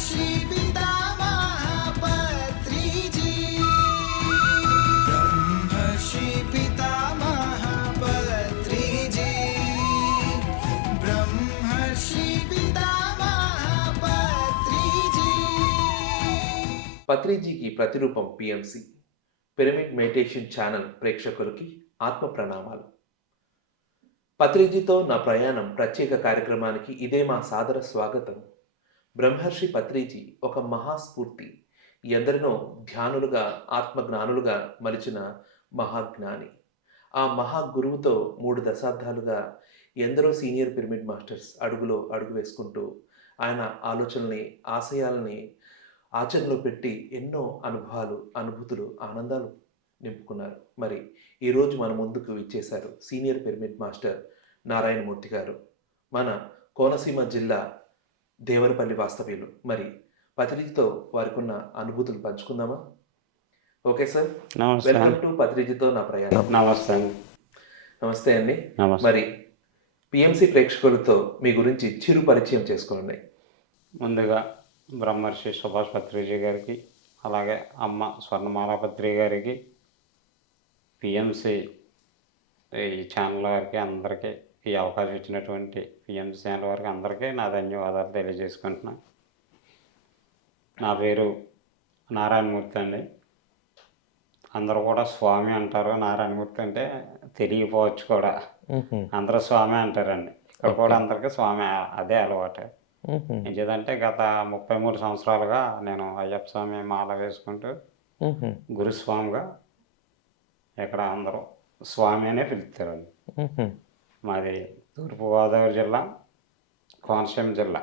బ్రహ్మర్షి పితామహ పత్రిజీ బ్రహ్మర్షి పితామహ పత్రిజీ బ్రహ్మర్షి పితామహ పత్రిజీ. పత్రిజీకి ప్రతిరూపం పిఎంసి పిరమిడ్ మెడిటేషన్ ఛానల్ ప్రేక్షకులకి ఆత్మ ప్రణామాలు. పత్రిజీతో నా ప్రయాణం ప్రత్యేక కార్యక్రమానికి ఇదే మా సాదర స్వాగతం. బ్రహ్మర్షి పత్రిజీ ఒక మహాస్ఫూర్తి, ఎందరినో ధ్యానులుగా ఆత్మజ్ఞానులుగా మలిచిన మహాజ్ఞాని. ఆ మహాగురువుతో 3 దశాబ్దాలుగా ఎందరో సీనియర్ పిరమిడ్ మాస్టర్స్ అడుగులో అడుగు వేసుకుంటూ ఆయన ఆలోచనల్ని ఆశయాల్ని ఆచరణలో పెట్టి ఎన్నో అనుభవాలు అనుభూతులు ఆనందాలు నింపుకున్నారు. మరి ఈరోజు మన ముందుకు ఇచ్చేశారు సీనియర్ పిరమిడ్ మాస్టర్ నారాయణమూర్తి గారు, మన కోనసీమ జిల్లా దేవరపల్లి వాస్తవ్యులు. మరి పత్రిజీతో వారికి ఉన్న అనుభూతులు పంచుకుందామా? ఓకే సార్, వెల్కమ్ టు పత్రిజీతో నా ప్రయాణం. నమస్తే అండి. మరి పిఎంసి ప్రేక్షకులతో మీ గురించి చిరు పరిచయం చేసుకోండి. ముందుగా బ్రహ్మర్షి సుభాష్ పత్రిజీ గారికి, అలాగే అమ్మ స్వర్ణమాల పత్రిజీ గారికి, పిఎంసి ఈ ఛానల్ వారికి అందరికీ, ఈ అవకాశం ఇచ్చినటువంటి పిఎంసి ఛానల్ వారికి అందరికీ నా ధన్యవాదాలు తెలియజేసుకుంటున్నా. నా పేరు నారాయణమూర్తి అండి. అందరూ కూడా స్వామి అంటారు. నారాయణమూర్తి అంటే తెలియపోవచ్చు కూడా, అందరూ స్వామి అంటారండి. ఇక్కడ కూడా అందరికీ స్వామి అదే అలవాటు. ఎందుకంటే గత 33 సంవత్సరాలుగా నేను అయ్యప్ప స్వామి మాల వేసుకుంటూ గురుస్వామిగా ఇక్కడ అందరూ స్వామి అనే పిలుస్తారండి. మాది తూర్పుగోదావరి జిల్లా, కోనసీమ జిల్లా,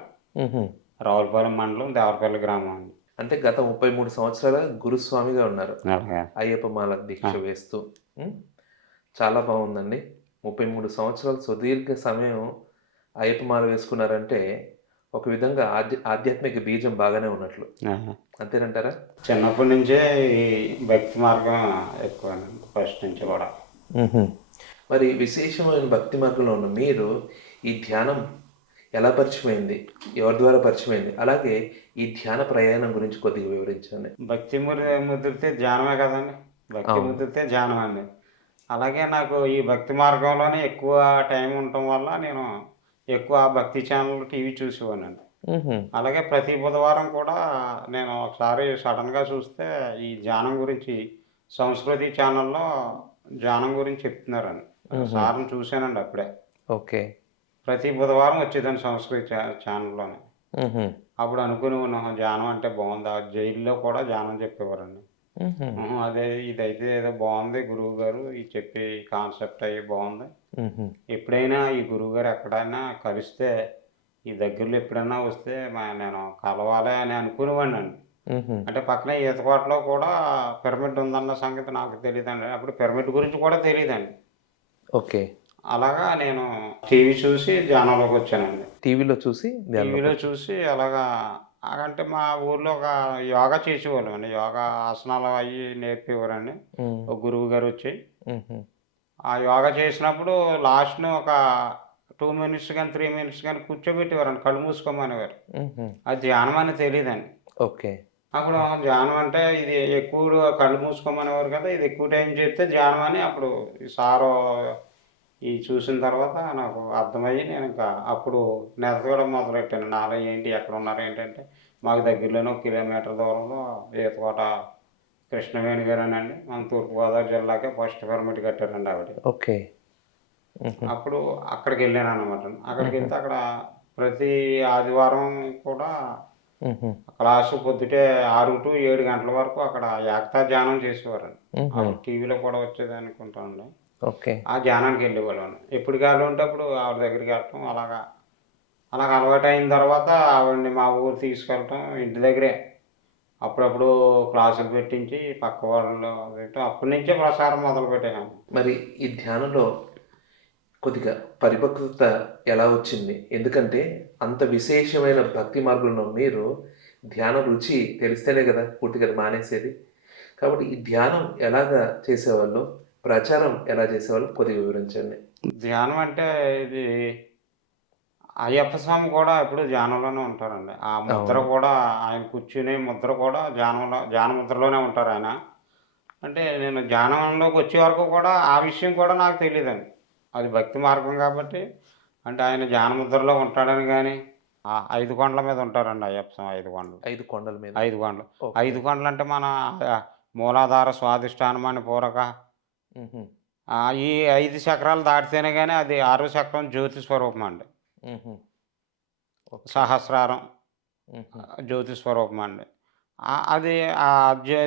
రావులపాలెం మండలం, దేవరపల్లి గ్రామం అండి. అంటే గత 33 సంవత్సరాల గురుస్వామిగా ఉన్నారు, అయ్యప్ప మాల దీక్ష వేస్తూ. చాలా బాగుందండి. 33 సంవత్సరాలు సుదీర్ఘ సమయం అయ్యప్ప మాల వేసుకున్నారంటే ఒక విధంగా ఆధ్యాత్మిక బీజం బాగానే ఉన్నట్లు, అంతేనంటారా? చిన్నప్పటి నుంచే ఈ భక్తి మార్గం ఎక్కువ, ఫస్ట్ నుంచి కూడా. మరి విశేషమైన భక్తి మార్గంలో ఉన్న మీరు ఈ ధ్యానం ఎలా పరిచయమైంది, ఎవరి ద్వారా పరిచయమైంది, అలాగే ఈ ధ్యాన ప్రయాణం గురించి కొద్దిగా వివరించండి. భక్తి ముదిరితే ధ్యానమే కదండి, భక్తి ముదిరితే ధ్యానం అండి. అలాగే నాకు ఈ భక్తి మార్గంలోనే ఎక్కువ టైం ఉండటం వల్ల నేను ఎక్కువ భక్తి ఛానల్ టీవీ చూసేవానండి. అలాగే ప్రతి బుధవారం కూడా నేను ఒకసారి సడన్గా చూస్తే ఈ ధ్యానం గురించి సంస్కృతి ఛానల్లో ధ్యానం గురించి చెప్తున్నారండి. సార్ని చూశానండి అప్పుడే. ఓకే. ప్రతి బుధవారం వచ్చేదాన్ని సంస్కృతి ఛానల్లోనే. అప్పుడు అనుకుని ఉన్నాను ధ్యానం అంటే బాగుంది. ఆ జైల్లో కూడా ధ్యానం చెప్పేవారండి. అదే ఇదైతే ఏదో బాగుంది, గురువు గారు ఈ చెప్పే కాన్సెప్ట్ అయ్యి బాగుంది. ఎప్పుడైనా ఈ గురువు గారు ఎక్కడైనా కలిస్తే, ఈ దగ్గరలో ఎప్పుడైనా వస్తే నేను కలవాలి అని అనుకునేవాడిని అండి. అంటే పక్కనే ఈతకోటలో కూడా పిరమిడ్ ఉందన్న సంగతి నాకు తెలియదండి. అప్పుడు పిరమిడ్ గురించి కూడా తెలియదండి. ఓకే. అలాగా నేను టీవీ చూసి ధ్యానంలోకి వచ్చానండి. టీవీలో చూసి అలాగా, అంటే మా ఊర్లో ఒక యోగా చేసేవాళ్ళం అండి. యోగా ఆసనాలు అవి నేర్పేవారండి ఒక గురువు గారు వచ్చి. ఆ యోగా చేసినప్పుడు లాస్ట్ను ఒక 2 మినిట్స్ కానీ 3 మినిట్స్ కానీ కూర్చోబెట్టేవారండి, కళ్ళు మూసుకోమనేవారు. అది ధ్యానం అని తెలియదండి. ఓకే. అప్పుడు ధ్యానం అంటే ఇది ఎక్కువ కళ్ళు మూసుకోమనేవారు కదా, ఇది ఎక్కువ టైం చేస్తే ధ్యానం అని అప్పుడు ఈ సారు ఈ చూసిన తర్వాత నాకు అర్థమయ్యి నేను ఇంకా అప్పుడు నెదగడం మొదలెట్టాను. నాలో ఏంటి, ఎక్కడ ఉన్నారు ఏంటంటే, మాకు దగ్గరలోనే 1 కిలోమీటర్ దూరంలో ఈతకోట కృష్ణవేణి గారు అనండి, మన తూర్పుగోదావరి జిల్లాకే ఫస్ట్ పిరమిడ్ కట్టారండి ఆవిడ. ఓకే. అప్పుడు అక్కడికి వెళ్ళాను అనమాట. అక్కడికి వెళ్తే అక్కడ ప్రతి ఆదివారం కూడా క్లాసు పొద్దుటే 6 to 7 గంటల వరకు అక్కడ ఏకతా ధ్యానం చేసేవారండి. టీవీలో కూడా వచ్చేది అనుకుంటానండి. ఓకే. ఆ ధ్యానానికి వెళ్ళేవాళ్ళం. ఎప్పుడు కావాలి ఉంటే అప్పుడు ఆవిడ దగ్గరికి వెళ్ళటం, అలాగా అలవాటు అయిన తర్వాత ఆవిడని మా ఊరు తీసుకెళ్ళటం, ఇంటి దగ్గరే అప్పుడప్పుడు క్లాసులు పెట్టించి పక్క వాళ్ళు అప్పటి నుంచే ప్రసారం మొదలు పెట్టాను. మరి ఈ ధ్యానంలో కొద్దిగా పరిపక్వత ఎలా వచ్చింది? ఎందుకంటే అంత విశేషమైన భక్తి మార్గంలో మీరు ధ్యాన రుచి తెలిస్తేనే కదా పూర్తిగా మానేసేది. కాబట్టి ఈ ధ్యానం ఎలాగా చేసేవాళ్ళు, ప్రచారం ఎలా చేసేవాళ్ళు కొద్దిగా వివరించండి. ధ్యానం అంటే ఇది అయ్యప్ప స్వామి కూడా ఎప్పుడు ధ్యానంలోనే ఉంటారండి. ఆ ముద్ర అవును. కూడా ఆయన కూర్చునే ముద్ర కూడా ధ్యాన ముద్రలోనే ఉంటారాయన. అంటే నేను ధ్యానంలోకి వచ్చే వరకు కూడా ఆ విషయం కూడా నాకు తెలీదండి. అది భక్తి మార్గం కాబట్టి అంటే ఆయన ధ్యాన ముద్రలో ఉంటాడని గాని, ఆ 5 కొండల మీద ఉంటారండి అయ్యప్ప స్వామి 5 కొండలు. 5 కొండల మీద. 5 కొండలు. ఓకే. 5 కొండలంటే మన మూలాధార, స్వాధిష్టానమని పూరక హుహు. ఈ 5 చక్రాలు దాటితేనే గాని అది ఆరో చక్రం జ్యోతి స్వరూపం అండి. హుహు. ఓకే. సహస్రారం హుహు. జ్యోతి స్వరూపం అండి. అది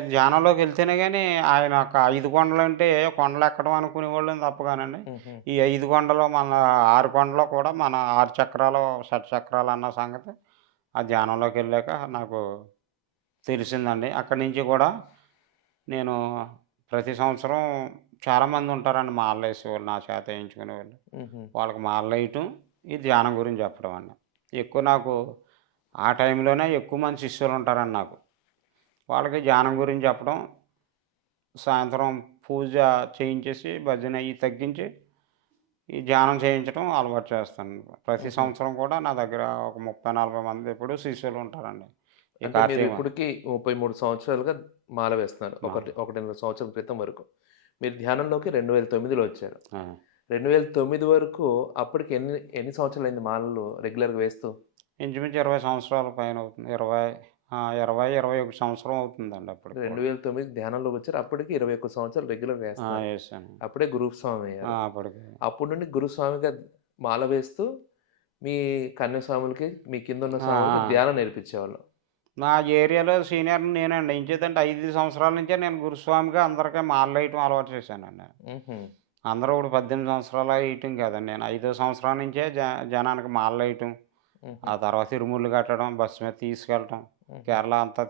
ధ్యానంలోకెళ్తేనే గాని ఆయన ఒక 5 కొండలంటే కొండలెక్కడం అనుకునేవాళ్ళం తప్ప గానండి. హుహు. ఈ 5 కొండలు మన 6 కొండలు కూడా మన 6 చక్రాలు, షట్‌చక్రాలన్న సంగతి ఆ ధ్యానంలోకెళ్ళాక నాకు తెలిసిందండి. అక్కడి నుంచి కూడా నేను ప్రతి సంవత్సరం చాలామందుంటారండి మాలలేసేవాళ్ళు నా చేత ఏయించుకునేవాళ్ళు. హుహు. వాళ్ళకి మాలలేయటం, ఈ ధ్యానం గురించి చెప్పడం అండి. ఎక్కువ నాకు ఆ టైంలోనే ఎక్కువ మంది శిష్యులుంటారండి నాకు. వాళ్ళకి ధ్యానం గురించి చెప్పడం, సాయంత్రం పూజ చేయించేసి భజన అయి తగ్గించి, ఈ ధ్యానం చేయించడం అలవాటు చేస్తాను. ప్రతి హుహు. సంవత్సరం కూడా నా దగ్గర ఒక 30, 40 మంది ఎప్పుడూ శిష్యులుంటారండి. ఈ అంటే మీరు కార్తీక ఇప్పటికి 33 సంవత్సరాలుగా మాల వేస్తున్నారు. మాల. 1.5 సంవత్సరాల క్రితం వరకు. మీరు ధ్యానంలోకి 2009లో వచ్చారు. ఆ! 2009 వరకు అప్పటికి ఎన్ని ఎన్ని సంవత్సరాలయింది మాలలు రెగ్యులర్‌గా వేస్తూ? ఇంచుమించు 20 సంవత్సరాల పైనవుతుంది. 20, 21 సంవత్సరం అవుతుందండి అప్పటికి కూడా. 2009 ధ్యానంలోకొచ్చారు. అప్పటికి 21 సంవత్సరాలు రెగ్యులర్‌గా వేస్తున్నారు. యేసాను. అప్పుడే గురుస్వామి అయ్యారు. అప్పటికి. అప్పటి నుండి గురుస్వామిగా మాల వేస్తూ మీ కన్యస్వాములకి, మీ కిందున్న ఆ! స్వాములకి ఆ! ధ్యానం నేర్పించేవాళ్ళు. నా ఏరియాలో సీనియర్‌ని నేనండి. ఎంచేతంటే 5 సంవత్సరాల నుంచే నేను గురుస్వామిగా అందరికి మాలలేయటం అలవాటు చేశానండి. హుహు. అందరూ ఇప్పుడు 18 సంవత్సరాలు ఎయటం కాదండి. నేను 5 సంవత్సరాల నుంచే జనానికి మాలలేయటం, హుహు. ఆ తర్వాత ఇరుముళ్ళు కట్టడం, బస్సు మీద తీసుకెళ్ళటం, హుహు. కేరళ అంతా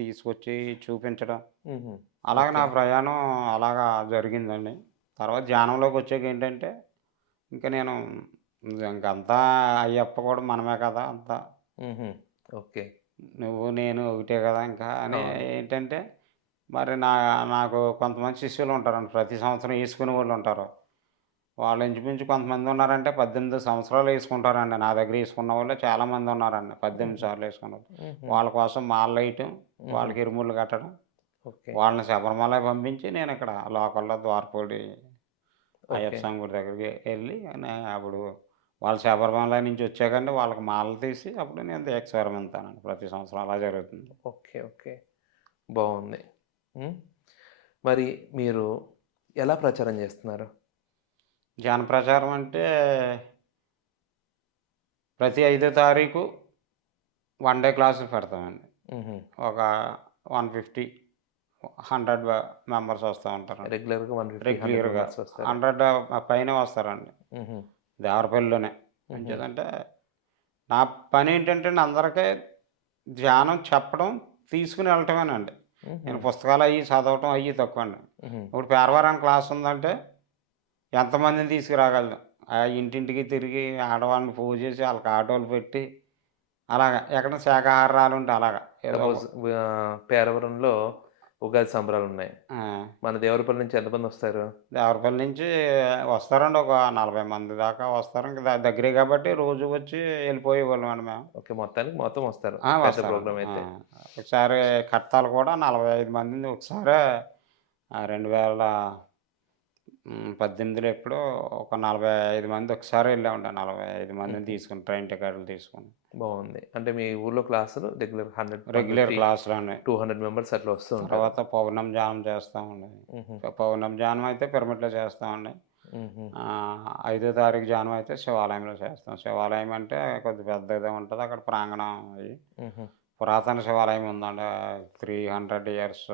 తీసుకొచ్చి చూపించడం. హుహు. అలాగ ఓకే. నా ప్రయాణం అలాగా జరిగిందండి. తర్వాత ధ్యానంలోకొచ్చాకేంటంటే, ఇంక నేను ఇంకంతా అయ్యప్ప కూడా మనమే కదా! అంతా. హుహు. ఓకే. నువ్వు నేను ఒకటే కదా! ఇంకా అని అవును. ఏంటంటే, మరి నాకు కొంతమంది శిష్యులుంటారండి. ప్రతి సంవత్సరం ఏసుకునేవాళ్ళుంటారు. వాళ్ళు ఇంచుమించు కొంతమందున్నారంటే 18 సంవత్సరాలు ఏసుకుంటారండి. నా దగ్గర ఏసుకున్నవాళ్ళే చాలామందున్నారండి. 18 హుహు. సార్లు ఏసుకున్నోళ్ళు. హుహు. వాళ్ళ కోసం మాలలేయటం, హుహు. వాళ్ళకి ఇరుముళ్ళు కట్టడం, ఓకే. వాళ్ళని శబరిమలై పంపించి నేనిక్కడ లోకల్‌లో ద్వారపూడి అయ్యప్ప ఓకే. స్వామి గుడి దగ్గరికి ఎళ్లి అప్పుడు వాళ్ళు శబరిమలై నుంచి వచ్చాకండి వాళ్ళకి మాలలు తీసి అప్పుడు నేను దీక్ష విరమింతానండి. ప్రతి సంవత్సరం అలా జరుగుతుంది. ఓకే. ఓకే. బావుంది. హ్మ్. మరి మీరు ఎలా ప్రచారం జేస్తున్నారు? ధ్యాన ప్రచారం అంటే ప్రతి 5వ తారీఖు వన్ డే క్లాసులు పెడతామండి. హుహు. ఒక 150, 100 మెంబర్స్ వస్తా ఉంటారండి. రెగ్యులర్‌గా 150, 100 రెగ్యులర్‌గా మెంబర్స్ వస్తారు. 100 పైనే వస్తారండి. హుహు. దేవరపల్లిలోనే. హుహు. ఎంచేతంటే నా పనేంటంటే అందరికీ ధ్యానం చెప్పడం, తీసుకొని వెళ్ళటమేనండి. హుహు. నేను పుస్తకాలయ్యి చదవటం అయ్యి తక్కువండి. హుహు. ఇప్పుడు పేరవారానికి క్లాస్ ఉందంటే ఎంతమందిని తీసుకురాగలను. ఇంటింటికి తిరిగి ఆడవాళ్ళని పూజ చేసి ఆళ్ళకి ఆటోలు పెట్టి అలాగా. ఎక్కడైనా శాకాహారాలుంటే అలాగా. ఏదో సపోజ్ పేరవరంలో ఉగాది సంబరాలున్నాయి. ఆ! మన దేవరపల్లి నుంచి ఎంతమందొస్తారు? దేవరపల్లి నుంచి వస్తారండి. ఒక 40 మంది దాకా వస్తారు. ఇంక దగ్గరే కాబట్టి రోజు వచ్చి ఎళ్ళిపోయేవాళ్ళమండి మేము. ఓకే. మొత్తానికి మొత్తం వస్తారు. పెద్ద వస్తారండి. ప్రోగ్రామ్ అయితే. ఒకసారి కడతాలు కూడా 45 మందిని ఒకసారే 18లో ఎప్పుడో ఒక 45 మంది ఒకసారే ఎళ్ళామండి. 45 మందిని హుహు. తీసుకొని ట్రైన్ టికెట్లు తీసుకొని. బావుంది. అంటే మీ ఊర్లో క్లాసులు రెగ్యులర్ 100, రెగ్యులర్ 150, క్లాసులండి. 200 మెంబర్స్ అట్లా వస్తూ ఉంటారు. తర్వాత పౌర్ణమి ధ్యానం చేస్తామండి. హుహు. పౌర్ణమి ధ్యానం అయితే పిరమిడ్‌లో చేస్తామండి. హుహు. 5వ తారీఖు ధ్యానం అయితే శివాలయంలో చేస్తాం. శివాలయం అంటే కొద్దిగా పెద్దదే ఉంటది. అక్కడ ప్రాంగణం అది. హుహు. పురాతన శివాలయం ఉందండి. 300 ఇయర్స్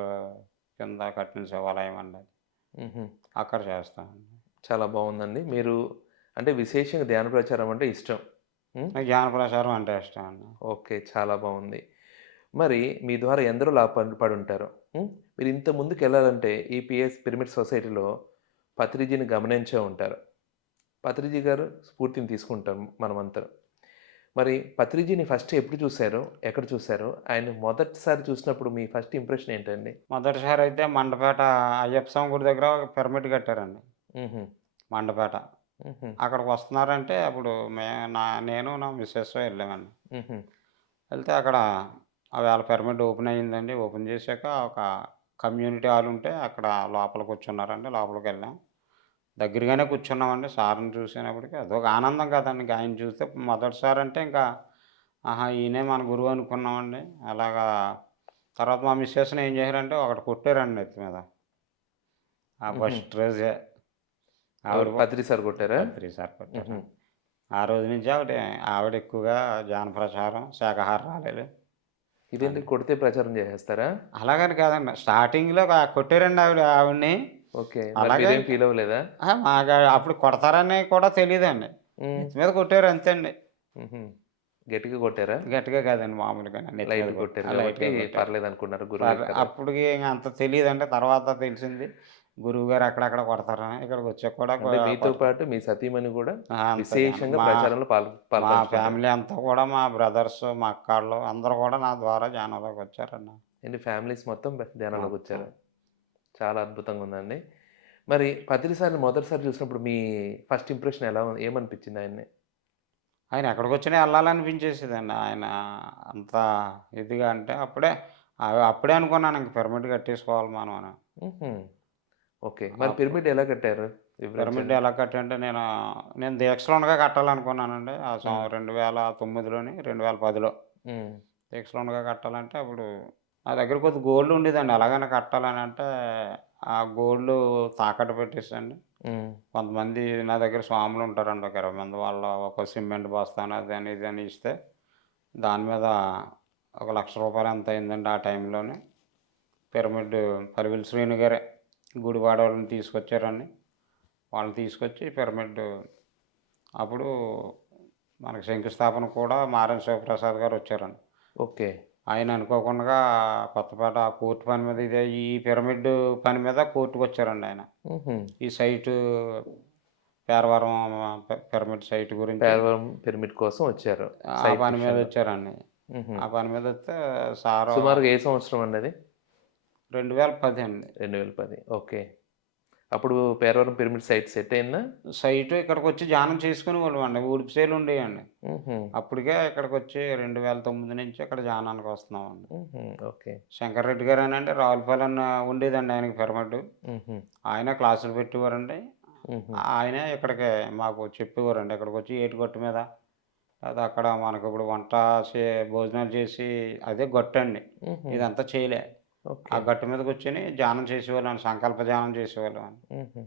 కింద కట్టిన శివాలయం అండి అది. హుహు. అక్కడ చేస్తామండి. చాలా బావుందండి. మీరు అంటే విశేషంగా ధ్యాన ప్రచారం అంటే ఇష్టం. హ్మ్. నాకు ధ్యాన ప్రచారం అంటే ఇష్టం అండి. ఓకే. చాలా బావుంది. మరి మీ ద్వారా ఎందరో పడుంటారు. హ్మ్. మీరు ఇంత ముందుకెళ్ళాలంటే ఈ పిరమిడ్ సొసైటీలో పత్రిజీని గమనించే ఉంటారు. పత్రిజీ గారు స్ఫూర్తిని తీసుకుంటాం మనమంతా. మరి పత్రిజీని ఫస్ట్ ఎప్పుడు చూసారు? ఎక్కడ చూసారు? ఆయన్ని మొదటిసారి చూసినప్పుడు మీ ఫస్ట్ ఇంప్రెషన్ ఏంటండి? మొదటిసారి అయితే మండపేట అయ్యప్ప స్వామి గుడి దగ్గర ఒక పిరమిడ్ కట్టారండి. హుహు. మండపేట. అక్కడికి వస్తున్నారంటే అప్పుడు నేను నా మిస్సెస్ వెళ్ళామండి. వెళ్తే అక్కడ వేళ పిరమిడ్ ఓపెన్ అయ్యిందండి. ఓపెన్ చేశాక ఒక కమ్యూనిటీ హాల్ ఉంటే అక్కడ లోపల కూర్చున్నారండి. లోపలికి వెళ్ళాం. దగ్గరగానే కూర్చున్నామండి. సార్‌ని చూసినప్పటికి అదొక ఆనందం కదండీ! ఇంక ఆయన చూస్తే మొదటిసారి అంటే ఇంకా ఆహా! ఈయనే మన గురువు అనుకున్నామండి. అలాగా తర్వాత మా మిసెస్‌ని ఏం చేశారంటే ఒకటి కొట్టారండి నెత్తి మీద. ఆ ఫస్ట్ రోజే. ఆవిడ పత్రి సార్ కొట్టారా? పత్రి సార్ కొట్టారు. ఆ రోజు నుంచి ఆవిడ ఎక్కువగా ధ్యాన ప్రచారం, శాకాహారాలు ఇదేంటి కొడితే ప్రచారం చేసేస్తారా? అలాగని కాదండి. స్టార్టింగ్‌లో కొట్టారండి ఆవిడని. ఓకే. మరి అలాగే మీరేం ఫీల్ అవ్వలేదా? మాకు అప్పుడు కొడతారని కూడా తెలీదండి. హ్మ్. నెత్తి మీద కొట్టారు అంతే అండి. హుహు. గట్టిగా కొట్టారా? గట్టిగా కాదండి మామూలుగానే నెత్తి మీద లైట్‌గా కొట్టారు కాబట్టి లైట్‌గా కొట్టారు. పర్లేదనుకున్నారు గురువే కదా! అప్పటికి ఇంక అంత తెలీదండి. తర్వాత తెలిసింది. గురువుగారు అక్కడక్కడ కొడతారని. ఇక్కడికి వచ్చాక కూడా అంటే మీతో పాటు మీ సతీమణి కూడా అంతేగాని విశేషంగా ప్రచారంలో మా పాలుపంచుకుంటారు. ఫ్యామిలీ అంతా కూడా మా బ్రదర్స్, మా అక్కాళ్ళు అందరూ కూడా నా ద్వారా ధ్యానంలోకి వచ్చారండి. ఏంటి ఫ్యామిలీస్ మొత్తం ధ్యానంలోకి మొత్తం. వచ్చారు. చాలా అద్భుతంగా ఉందండి. మరి పత్రి సార్‌ని మొదటిసారి చూసినప్పుడు మీ ఫస్ట్ ఇంప్రెషన్ ఏమనిపించింది ఆయన్ని? ఆయన ఎక్కడికొచ్చినా ఎళ్ళాలనిపించేసేదండి. ఆయన అంత ఇదిగా అంటే అప్పుడే అనుకున్నాను ఇంక పిరమిడ్ కట్టేసుకోవాలి మనం అని. హుహు. ఓకే. మరి అప్పుడు పిరమిడ్ ఎలా కట్టారు? పిరమిడ్ వివరించండి. ఎలా కట్టంటే నేను దీక్షలోనగా కట్టాలనుకున్నానండి. ఆ హ్మ్. 2009లోని, 2010లో హ్మ్. దీక్షలోనగా కట్టాలంటే అప్పుడు నా దగ్గర కొద్ది గోల్డ్ ఉండేదండి. ఎలాగైనా కట్టాలని అంటే ఆ గోల్డ్ తాకట్టు పెట్టేసండి. హ్మ్. కొంతమంది నా దగ్గర స్వాములు ఉంటారండి. ఒక 20 మంది. వాళ్ళ ఒక సిమెంట్ బస్తాను అదని ఇదని ఇస్తే దాని మీద ఒక రూ. 1,00,000 ఎంతో అయిందండి ఆ టైంలోనే. పిరమిడ్ పరివిల్ శ్రీను గారే గుడివాడ వాళ్ళని తీసుకొచ్చారండి. వాళ్ళని తీసుకొచ్చి పిరమిడ్ అప్పుడు మనకి శంకుస్థాపన కూడా మారెన శివప్రసాద్ గారు వచ్చారండి. ఓకే. ఆయన అనుకోకుండా కొత్తపేట కోర్టు పని మీద ఈ పిరమిడ్ పని మీద కోర్టుకొచ్చారండి ఆయన. హుహు. ఈ సైటు పేరవరం పిరమిడ్ సైట్ గురించి పేరవరం పిరమిడ్ కోసం వచ్చారు. ఆ సైట్ పని మీద విషయంలో. వచ్చారండి. హుహు. ఆ పని మీద వస్తే సారు సుమారుగా ఏ సంవత్సరం అండి అది? 2010 అండి. 2010. ఓకే. అప్పుడు పేరవరం పిరమిడ్ సైట్ సెట్ అయిందా? సైటు ఇక్కడికొచ్చి ధ్యానం చేసుకునేవాళ్ళమండి. ఊడిపిసేలు ఉండేయండి. హుహు. అప్పటికే ఇక్కడికొచ్చి 2009 నుంచి ఇక్కడ ధ్యానానికి వస్తున్నామండి. హుహు. ఓకే. శంకర్ రెడ్డి గారనండి రావులపాలెం ఉండేదండి ఆయనకి పిరమిడ్. హుహు. ఆయనే క్లాసులు పెట్టేవారండి. హుహు. ఆయనే ఇక్కడికి మాకు చెప్పేవారండి. ఇక్కడికొచ్చి ఏటిగట్టు మీద అది అక్కడ మనకిప్పుడు వంట భోజనాలు చేసి అదే గట్టండి. హుహు. ఇదంతా చేయలే. ఆ ఓకే. గట్టు మీద కూర్చొని ధ్యానం చేసేవాళ్ళండి. సంకల్ప ధ్యానం చేసేవాళ్ళమండి. హుహు.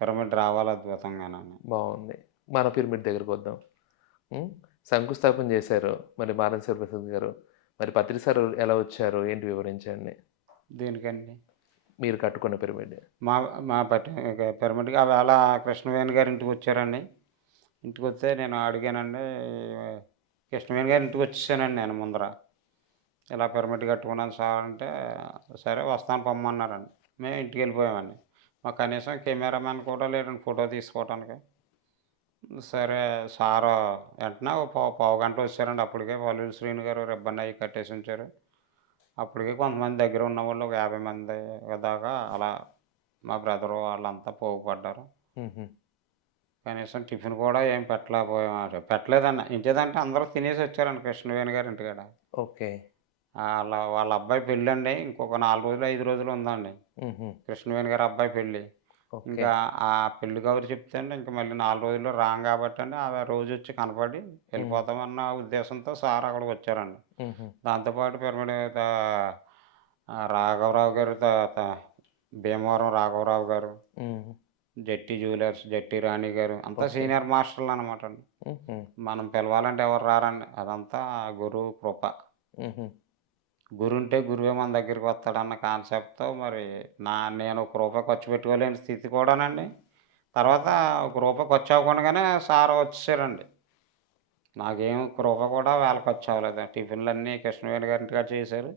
పిరమిడ్ రావాలి అద్భుతంగానని. బావుంది. మన పిరమిడ్ దగ్గరికొద్దాం. హ్మ్. శంకుస్థాపన చేశారు. మరి మారెన శివప్రసాద్ గారు. మరి పత్రి సార్ ఎలా వచ్చారు? ఏంటి వివరించండి? దేనికండి? మీరు కట్టుకున్న పిరమిడ్. మా మా పిరమిడ్‌కి ఆవేళ కృష్ణవేణి గారి ఇంటికొచ్చారండి. ఇంటికొస్తే నేను అడిగానండి. కృష్ణవేణి గారి ఇంటికొచ్చేసానండి నేను ముందర. ఇలా పిరమిడ్ కట్టుకున్నాను సార్ అంటే, సరే వస్తాను పొమ్మన్నారండి. మేము ఇంటికెళ్ళిపోయామండి. మాకు కనీసం కెమెరామెన్ కూడా లేరండి ఫోటో తీసుకోవటానికి. సరే సారు వెంటనే ఓ పావుగంటలో వచ్చారండి. అప్పటికే వల్లూరి శ్రీను గారు రిబ్బన్ అయి కట్టేసి ఉంచారు. అప్పటికే కొంతమంది దగ్గర ఉన్నవాళ్ళు ఒక 50 మంది దాకా అలా మా బ్రదరు వాళ్ళంతా పోగుపడ్డారు. హుహు. కనీసం టిఫిన్ కూడా ఏం పెట్టలేదండి. ఇంకేదంటే అందరూ తినేసి వచ్చారండి కృష్ణవేణి గారి ఇంటికాడ. ఓకే. వాళ్ళ అబ్బాయి పెళ్ళండి. ఇంకొక 4 రోజులు, 5 రోజులు ఉందండి. హుహు. కృష్ణవేణి గారి అబ్బాయి పెళ్ళి. ఓకే. ఇంకా ఆ పెళ్లి కబురు చెప్తే అండి ఇంక మళ్ళీ 4 రోజుల్లో రాం కాబట్టండి ఆమె రోజొచ్చి కనపడి హ్మ్. వెళ్ళిపోతామన్న ఉద్దేశంతో సార్ అక్కడికొచ్చారండి. హుహు. దాంతో పాటు పిరమిడ్ రాఘవరావు గారు త త భీమవరం రాఘవరావు గారు, హ్మ్. జట్టి జ్యువెలర్స్ జట్టి రాణి గారు అంతా ఓకే. సీనియర్ మాస్టర్‌లనమాటండి. హుహు. మనం పిలవాలంటే ఎవరు రారండి. అదంతా గురువు కృప. హుహు. గురుంటే గురువే మన దగ్గరికొస్తాడన్న కాన్సెప్ట్‌తో మరి నేను ఒక రూపాయి ఖర్చు పెట్టుకోలేని స్థితి కూడానండి. తర్వాత ఒక రూపాయి ఖర్చు అవ్వకుండానే సార్ వచ్చేసారండి. నాకేం ఒక్క రూపాయి కూడా వేళ ఖర్చు అవ్వలేదు. టిఫిన్‌లన్నీ కృష్ణవేణి గారి ఇంటికాడ చేశారు.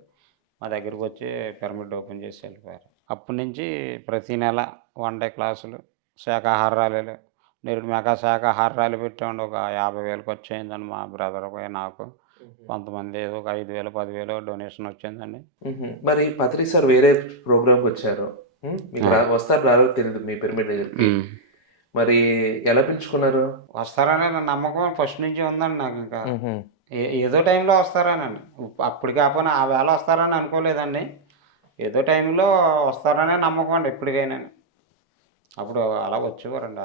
మా దగ్గరకొచ్చి పిరమిడ్ ఓపెన్ చేసి వెళ్ళిపోయారు. అప్పటినుంచి ప్రతి నెల వన్ డే క్లాసులు, శాకాహార ర్యాలీలు, నేరుడు మెగా శాకాహార ర్యాలీ పెట్టామండి. ఒక 50,000 ఖర్చయిందండి మా బ్రదర్‌కి, నాకు. హుహు. కొంతమంది ఏదో ఒక 5,000, 10,000 డొనేషన్ వచ్చిందండి. హుహు. మరి పత్రి సార్ వేరే ప్రోగ్రామ్‌కొచ్చారు. హ్మ్. మీకు ఆ! వస్తారో రారో తెలీదు మీ పిరమిడ్ దగ్గరికి. హ్మ్. మరి ఎలా పిలుచుకున్నారు? వస్తారనే నా నమ్మకం ఫస్ట్ నుంచి ఉందండి నాకు ఇంకా. హుహు. ఏదో టైంలో వస్తారనండి. అప్పుడు కాకపోయినా ఆ వేళ వస్తారని అనుకోలేదండి. ఏదో టైంలో వస్తారనే నమ్మకం అండి ఎప్పటికైనాని. అప్పుడు అలా వచ్చేవారండి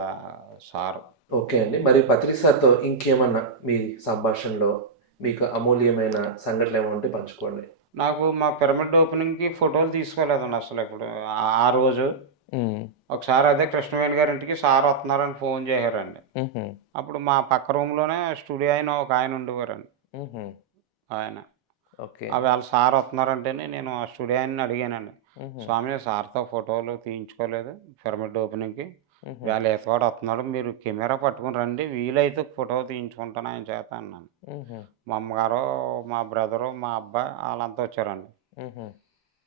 సారు. ఓకే అండి. మరి పత్రి సార్‌తో ఇంకేమన్నా మీ సంభాషణలో మీకు అమూల్యమైన సంఘటనలేమైనా ఉంటే పంచుకోండి. నాకు మా పిరమిడ్ ఓపెనింగ్‌కి ఫోటోలు తీసుకోలేదండి అసలెప్పుడు. ఆ రోజు హ్మ్. ఒకసారి అదే కృష్ణవేణి గారింటికి సార్ వస్తున్నారని ఫోన్ చేశారండి. హుహు. అప్పుడు మా పక్క రూమ్‌లోనే స్టూడియో ఒక ఆయన ఉండేవారండి. హుహు. ఆయన. ఓకే. ఆవేళ సార్ వస్తున్నారంటేనే నేను ఆ స్టూడియో ఆయన్ని అడిగానండి. హుహు. స్వామి సార్‌తో ఫోటోలు తీయించుకోలేదు పిరమిడ్ ఓపెనింగ్‌కి. హుహు. ఇవాళ ఈతవాడు వస్తున్నాడు. మీరు కెమెరా పట్టుకొని రండి. వీలైతే ఫోటో తీయించుకుంటాను ఆయన చేత అన్నాను. హుహు. మా అమ్మగారు, మా బ్రదరు, మా అబ్బాయి ఆళ్ళంతా వచ్చారండి. హుహు.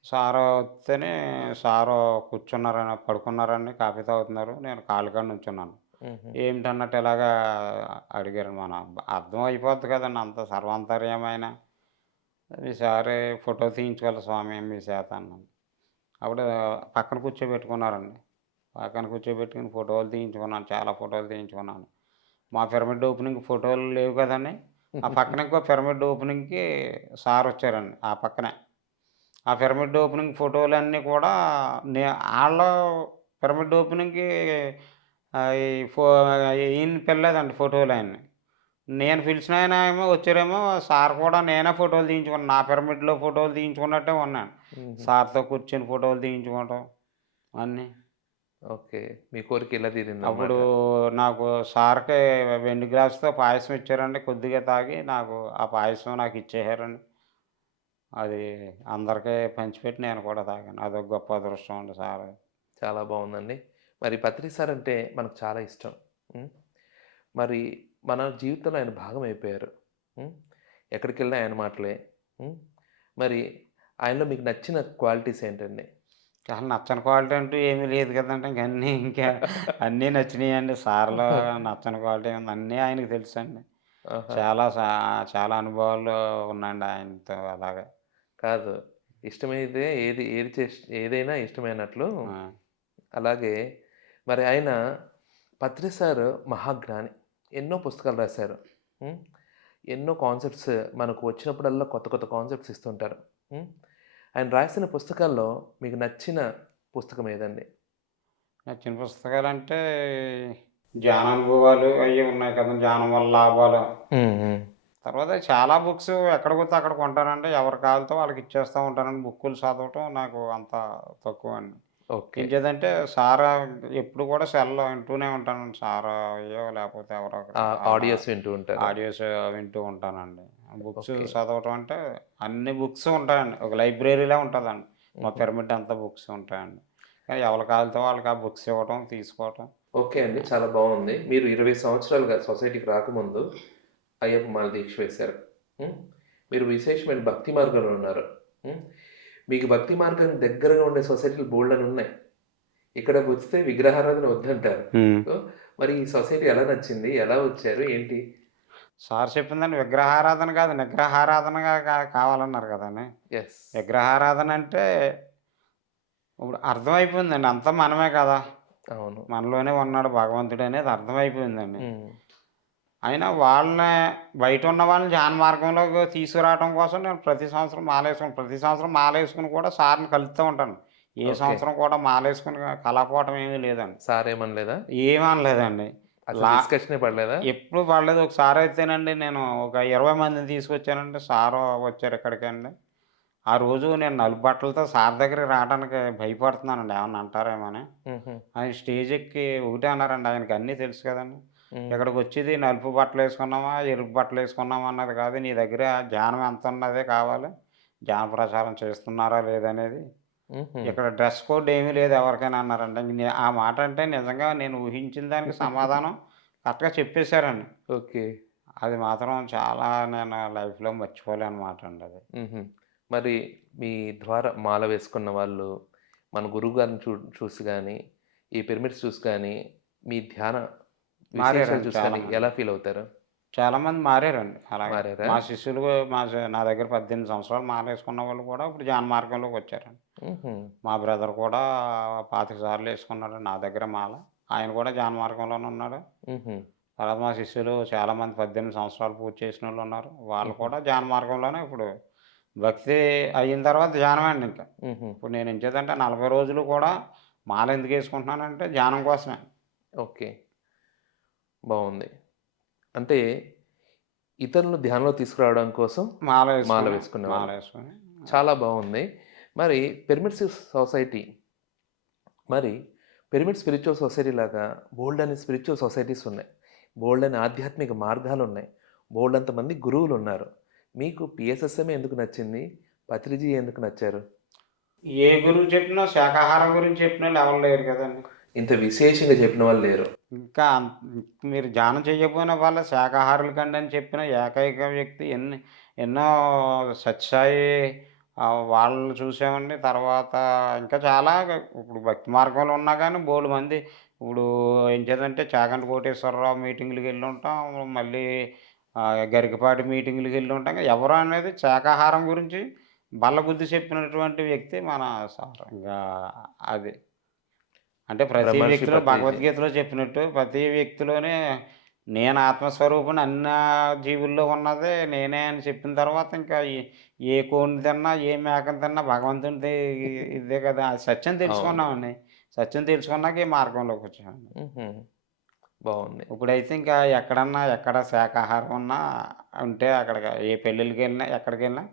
సారు వత్తేనే సారు కూర్చున్నారని పడుకున్నారండి. కాఫీ తాగుతున్నారు. నేను కాళ్ళ కాడ నుంచున్నాను. హుహు. ఏమిటన్నట్టు ఇలాగా అడిగారు. అర్థం అయిపోద్ది కదండీ! అంత సర్వాంతర్యామి ఆయన. మీ సారు ఫోటో తీయించుకోవాలి స్వామి మీ చేత అన్నాను. అప్పుడు పక్కన కూర్చోబెట్టుకున్నారండి. పక్కన కూర్చోబెట్టుకొని ఫోటోలు తీయించుకున్నాను. చాలా ఫోటోలు తీయించుకున్నాను. మా పిరమిడ్ ఓపెనింగ్ ఫోటోలు లేవు కదండీ! ఆ పక్కన ఇంకో పిరమిడ్ ఓపెనింగ్‌కి సార్ వచ్చారండి. ఆ పక్కనే. ఆ పిరమిడ్ ఓపెనింగ్ ఫోటోలన్నీ కూడా ఆళ్ళు పిరమిడ్ ఓపెనింగ్‌కి ఈ ఈయన్ని పిలలేదండి ఫోటోలాయన్ని. నేను పిలిచిన ఆయన ఏమో వచ్చారేమో సార్ కూడా నేనే ఫోటోలు తీయించుకున్నాను. నా పిరమిడ్‌లో ఫోటోలు తీయించుకున్నట్టే ఉన్నాను. హుహు. సార్‌తో కూర్చొని ఫోటోలు తీయించుకోవటం అన్నీ. ఓకే. మీ కోరిక ఇలా తీరిందనమాట. అప్పుడు నాకు సార్‌కి వెండి గ్లాస్‌తో పాయసం ఇచ్చారండి. కొద్దిగా తాగి నాకు ఆ పాయసం నాకిచ్చేసారండి. అది అందరికీ పంచిపెట్టి నేను కూడా తాగాను. అదొక గొప్ప అదృష్టం అండి సారు. చాలా బావుందండి. మరి పత్రి సార్ అంటే మనకు చాలా ఇష్టం. హ్మ్. మరి మన జీవితంలో ఆయన భాగమైపోయారు. హ్మ్. ఎక్కడికెళ్ళినా ఆయన మాటలే. హ్మ్. మరి ఆయనలో మీకు నచ్చిన క్వాలిటీస్ ఏంటండి? అసలు నచ్చని క్వాలిటీ అంటూ ఏమీ లేదు కదండీ! ఇంకా అన్నీ నచ్చినియండి. సార్‌లో నచ్చని క్వాలిటీ ఏముంది అన్నీ ఆయనకి తెలుసండి. ఆహా! చాలా చాలా అనుభవాలు ఉన్నాయండి ఆయనతో అలాగా. కాదు. ఇష్టమైతే ఏది ఏది ఏదైనా ఇష్టమైనట్లు ఆ! అలాగే మరి ఆయన పత్రి సార్ మహాజ్ఞాని. ఎన్నో పుస్తకాలు రాశారు. హ్మ్. ఎన్నో కాన్సెప్ట్స్ మనకు వచ్చినప్పుడల్లా కొత్త కొత్త కాన్సెప్ట్స్ ఇస్తుంటారు. హ్మ్. ఆయన రాసిన పుస్తకాల్లో మీకు నచ్చిన పుస్తకం ఏదండి? నచ్చిన పుస్తకాలంటే ధ్యానానుభవాలు అయ్యి ఉన్నాయి కదండీ! ధ్యానం వల్ల లాభాలు. హ్మ్. హ్మ్. తర్వాత చాలా బుక్స్ ఎక్కడ పోతే అక్కడ కొంటానండి. ఎవరి కావాలితే వాళ్ళకి ఇచ్చేస్తా ఉంటానండి. బుక్కులు చదవటం నాకు అంత తక్కువండి. ఓకే. ఏం చేదంటే సారా ఎప్పుడు కూడా సెల్‌లో వింటూనే ఉంటానండి. సారాయో లేకపోతే ఎవరో ఒకరు అలా ఆడియోస్ వింటూ ఉంటారా? ఆడియోస్ వింటూ ఉంటానండి. Books okay. చదవటం అంటే అన్ని బుక్స్ ఉంటాయండి. ఒక లైబ్రరీలా ఉంటదండి. మా హుహు. పిరమిడ్ అంతా బుక్స్ ఉంటాయండి. కానీ ఎవరి కావాలితే వాళ్ళకి ఆ బుక్స్ ఇవ్వటం, తీసుకోవటం. ఓకే అండి. చాలా బావుంది. మీరు 20 సంవత్సరాలుగా సొసైటీకి రాకముందు అయ్యప్ప మాల దీక్ష వేశారు. హ్మ్. మీరు విశేషమైన భక్తి మార్గంలో ఉన్నారు. హ్మ్. మీకు భక్తి మార్గం దగ్గరగా ఉండే సొసైటీలు బోలెడన్నున్నాయి. ఇక్కడికొస్తే విగ్రహారాధన వద్దంటారు. హ్మ్. సో, మరి ఈ సొసైటీ ఎలా నచ్చింది? ఎలా వచ్చారు? ఏంటి? సార్ చెప్పిందండి విగ్రహారాధన కాదు నిగ్రహారాధనగా కావాలన్నారు కదండీ! యెస్. విగ్రహారాధన అంటే ఇప్పుడు అర్థమైపోయిందండి. అంతా మనమే కదా! అవును. మనలోనే ఉన్నాడు భగవంతుడనేది అర్థమైపోయిందండి. హ్మ్. అయినా వాళ్ళని బయటున్న వాళ్ళని ధ్యాన మార్గంలోకి తీసుకురావడం కోసం నేను ప్రతి సంవత్సరం మాలేసుకొని కూడా సార్‌ని కలుస్తూ ఉంటాను. ఏ ఓకే. సంవత్సరం కూడా మాలేసుకొని కలవకపోవటం ఏమీ లేదండి. సారేమనలేదా? ఏమనలేదండి. అసలు లా డిస్కషనే పడలేదా? ఎప్పుడు పడలేదు. ఒకసారైతేనండి నేను ఒక 20 మందిని తీసుకొచ్చానండి. సారు వచ్చారు ఇక్కడికండి. ఆ రోజు నేను నలుపు బట్టలతో సార్ దగ్గరికి రావడానికి భయపడుతున్నానండి. ఏమన్నా అంటారేమోని. హుహు. ఆయన స్టేజ్ ఎక్కి ఒకటే అన్నారండి. ఆయనకి అన్నీ తెలుసు కదండీ! హ్మ్. ఇక్కడికొచ్చేది నలుపు బట్టలేసుకున్నామా, ఎరుపు బట్టలేసుకున్నామా అన్నది కాదు. నీ దగ్గర ధ్యానం ఎంతున్నదే కావాలి. ధ్యాన ప్రచారం చేస్తున్నారా లేదనేది. హుహు. ఇక్కడ డ్రెస్ కోడ్ ఏమీ లేదు ఎవరికైనా అన్నారండి. ఆ మాట అంటే నిజంగా నేను ఊహించిన దానికి సమాధానం కరెక్ట్‌గా చెప్పేసారండి. ఓకే. అది మాత్రం చాలా నేను లైఫ్‌లో మర్చిపోలేని అండి అది. హుహు. మరి మీ ద్వారా మాల వేసుకున్న వాళ్ళు, మన గురువుగారిని చూసి గాని, ఈ పిరమిడ్స్ చూసి గాని, మీ ధ్యాన విశేషాలు మారారండి చూసి గాని చాలామంది. ఎలా ఫీల్ అవుతారు? చాలామంది మారారండి అలాగే. మారారా? మా శిష్యులు నా దగ్గర 18 సంవత్సరాలు మాలేసుకున్న వాళ్ళు కూడా ఇప్పుడు ధ్యాన మార్గంలోకొచ్చారండి. హుహు. మా బ్రదర్ కూడా 25 సార్లు ఏసుకున్నాడండి నా దగ్గర మాల. ఆయన కూడా ధ్యాన మార్గంలోనే ఉన్నాడు. హుహు. తర్వాత మా శిష్యులు చాలామంది 18 సంవత్సరాలు పూర్తి చేసిన వాళ్ళు ఉన్నారు. వాళ్ళు కూడా ధ్యాన మార్గంలోనే ఇప్పుడు భక్తి అయిన తర్వాత ధ్యానం అండి ఇంకా. హుహు. ఇప్పుడు నేను ఏం చేద్దంటే 40 రోజులు కూడా మాల ఎందుకు వేసుకుంటున్నానంటే ధ్యానం కోసమే. ఓకే. బావుంది. అంటే ఇతరులను ధ్యానంలో తీసుకురావడం కోసం మాల మాల వేసుకొని వేసుకునేవాళ్ళు. మాల వేసుకొని చాలా బావుంది. మరి పిరమిడ్ సొసైటీ మరి పిరమిడ్ స్పిరిచువల్ సొసైటీ లాగా బోలెడన్ని స్పిరిచువల్ సొసైటీస్ ఉన్నాయి. బోలెడన్ని ఆధ్యాత్మిక మార్గాలున్నాయి. బోలెడంతమంది గురువులున్నారు. మీకు పిఎస్ఎస్ఎం ఎందుకు నచ్చింది? పత్రిజీ ఎందుకు నచ్చారు? ఏ గురువు చెప్పినా శాకాహారం గురించి చెప్పినోళ్ళు ఎవరు లేరు కదండీ. ఇంత విశేషంగా చెప్పిన వాళ్ళు లేరు. ఇంకా మీరు ధ్యానం చేయకపోయినా పర్లేదు శాకాహారుల కండి అని చెప్పిన ఏకైక వ్యక్తి ఎన్నో సత్యసాయి వాళ్ళని చూసామండి. తర్వాత ఇంకా చాలా ఇప్పుడు భక్తి మార్గంలో ఉన్నా కానీ బోలెడుమంది ఇప్పుడు ఏం చేద్దంటే చాగంటి కోటేశ్వరరావు మీటింగులకి వెళ్ళుంటాం. మళ్ళీ గరికపాటి మీటింగులకి వెళ్ళుంటాం. ఎవరు అనేది శాకాహారం గురించి బల్లగుద్ది చెప్పినటువంటి వ్యక్తి మన సార్. ఇంకా అది. అంటే ప్రతి బ్రహ్మర్షి వ్యక్తిలో పత్రిజీ. భగవద్గీతలో చెప్పినట్టు ప్రతి వ్యక్తిలోనే నేను ఆత్మస్వరూపుని అన్ని జీవుల్లో ఉన్నదే నేనే అని చెప్పిన తర్వాత ఇంకా ఏ కోడిని తిన్నా ఏ మేకని తిన్నా భగవంతునిది ఇదే కదా. ఆ సత్యం అవును. తెలుసుకున్నామండి. సత్యం తెలుసుకున్నాక ఈ మార్గంలోకి వచ్చామండి. హుహు. బావుంది. ఇప్పుడైతే ఇంకా ఎక్కడ శాకాహారం ఉన్నా ఉంటే అక్కడికి ఏ పెళ్ళిళ్ళకి వెళ్ళినా ఎక్కడికి వెళ్ళినా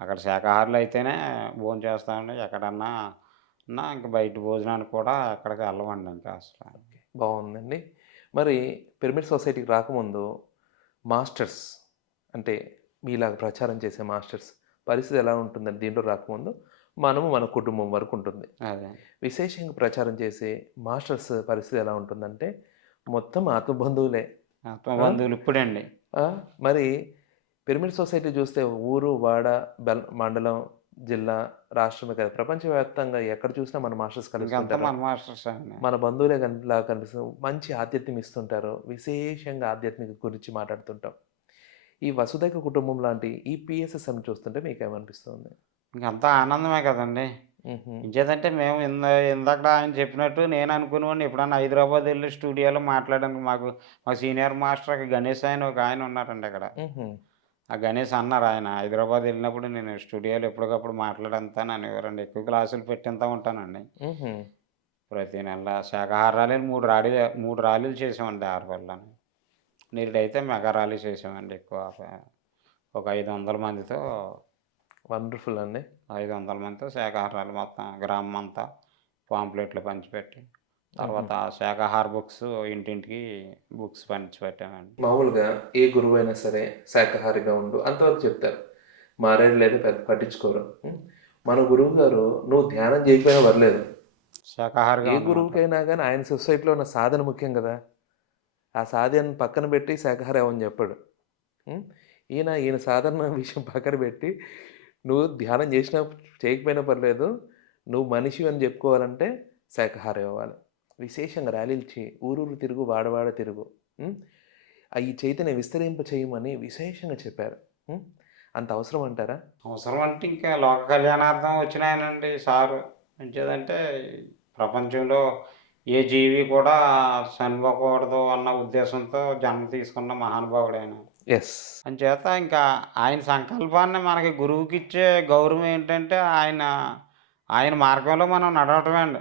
అక్కడ శాకాహారులు అయితేనే భోంచేస్తామండి. ఎక్కడన్నా ఇంక బయట భోజనానికి కూడా ఎక్కడికి వెళ్ళమండి ఇంకా అసలు. ఓకే. బావుందండి. మరి పిరమిడ్ సొసైటీకి రాకముందు మాస్టర్స్ అంటే మీలాగా ప్రచారం చేసే మాస్టర్స్ పరిస్థితి ఎలా ఉంటుందండి దీంట్లో రాకముందు? మనము మన కుటుంబం వరకు ఉంటుంది. అదే. విశేషంగా ప్రచారం చేసే మాస్టర్స్ పరిస్థితి ఎలా ఉంటుందంటే మొత్తం ఆత్మబంధువులే. ఆత్మబంధువులు ఇప్పుడండి. మరి పిరమిడ్ సొసైటీ చూస్తే ఊరు, వాడ, మండలం, జిల్లా, రాష్ట్రమే కాదు ప్రపంచవ్యాప్తంగా ఎక్కడ చూసినా మన మాస్టర్స్ ఇంకంతా కలుస్తుంటారు. మన మాస్టర్స్ అండి. మన బంధువులే లాగా కనిపిస్తూ మంచి ఆధ్యాత్యం ఇస్తుంటారు. విశేషంగా ఆధ్యాత్మిక గురించి మాట్లాడుతుంటాం. ఈ వసుదైక కుటుంబం లాంటి ఈ పిఎస్ఎస్ఎం చూస్తుంటే మీకేమనిపిస్తుంది? ఇంకంతా ఆనందమే కదండీ. హుహు. ఇంకేదంటే మేము ఇందాకడ ఆయన చెప్పినట్టు నేను అనుకునేవాడిని ఎప్పుడన్నా హైదరాబాద్ వెళ్ళి స్టూడియోలో మాట్లాడాను. మా సీనియర్ మాస్టర్ గణేష్ అని ఒక ఆయన ఉన్నారండి అక్కడ. హుహు. ఆ గణేష్ అన్నారు ఆయన హైదరాబాద్ వెళ్ళినప్పుడు నేను స్టూడియోలో ఎప్పటికప్పుడు మాట్లాడంతాను అనేవారండి. ఎక్కువ క్లాసులు పెట్టింతా ఉంటానండి. హుహు. ప్రతి నెల శాకాహార ర్యాలీలు 3 ర్యాలీలు చేసామండి ఆరువల్లని. నేడైతే మెగా ర్యాలీ చేసామండి ఎక్కువ. ఒక 500 మందితో వండర్‌ఫుల్ అండి. 500 మందితో శాకాహార ర్యాలీ మొత్తం గ్రామం అంతా పాంప్లెట్లు పంచిపెట్టి, తర్వాత శాకాహార బుక్స్ ఇంటింటికి బుక్స్ పంచిపెట్టామండి. మామూలుగా ఏ గురువైనా సరే శాకాహారిగా ఉండు అంతవరకు చెప్తారు. మారేడు లేదు పెద్ద పట్టించుకోరు. మన గురువు గారు నువ్వు ధ్యానం చేయకపోయినా పర్లేదు. శాకాహారిగా ఏ ఉండమంటారు. గురువుకైనా గానీ ఆయన సొసైటీలో ఉన్న సాధన ముఖ్యం గదా! ఆ సాధన పక్కన పెట్టి శాకాహారి అవ్వని చెప్పడు. హ్మ్. ఈయన సాధన విషయం పక్కన పెట్టి నువ్వు ధ్యానం చేసినా చేయకపోయినా పర్లేదు. నువ్వు మనిషివి అని చెప్పుకోవాలంటే శాకాహారి అవ్వాలి. విశేషంగా ర్యాలీలు ఊరూరు తిరుగు, వాడవాడ తిరుగు. ఈ చైతన్యం విస్తరింప చేయమని విశేషంగా చెప్పారు. అంత అవసరం అంటారా? అవసరం అంటే ఇంకా లోక కళ్యాణార్థం వచ్చిన ఆయనండి సారు. ఎంచేదంటే ప్రపంచంలో ఏ జీవి కూడా చనిపోకూడదు అన్న ఉద్దేశంతో జన్మ తీసుకున్న మహానుభావుడాయన. యెస్. అంచేత ఇంకా ఆయన సంకల్పాన్ని మనకి గురువుకిచ్చే గౌరవం ఏంటంటే ఆయన మార్గంలో మనం నడవటమే అండి.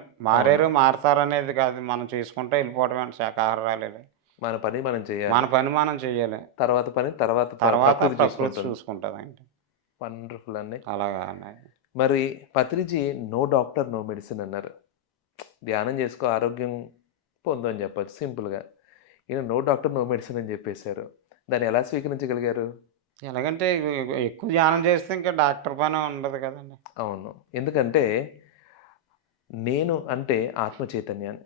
మారుతారనేది కాదు. మనం చేసుకుంటూ వెళ్ళిపోవటమే అండి శాకాహార ర్యాలీలు. మన పని మనం చేయాలి. మన పని మనం చేయాలి. తర్వాత పని తర్వాత ప్రకృతి చూసుకుంటుంది. చూసుకుంటదండి. వండర్‌ఫుల్ అండి. అలాగా అండి. మరి Patriji no doctor, no medicine అన్నారు. ధ్యానం చేసుకో ఆరోగ్యం పొందు అని చెప్పొచ్చు సింపుల్‌గా. ఈయన నో డాక్టర్, నో మెడిసిన్ అని చెప్పేశారు. దాన్ని ఎలా స్వీకరించగలిగారు? ఎలాగంటే ఎక్కువ ధ్యానం చేస్తే ఇంకా డాక్టర్ పని ఉండదు కదండీ. అవును. ఎందుకంటే నేను అంటే ఆత్మ చైతన్యాన్ని.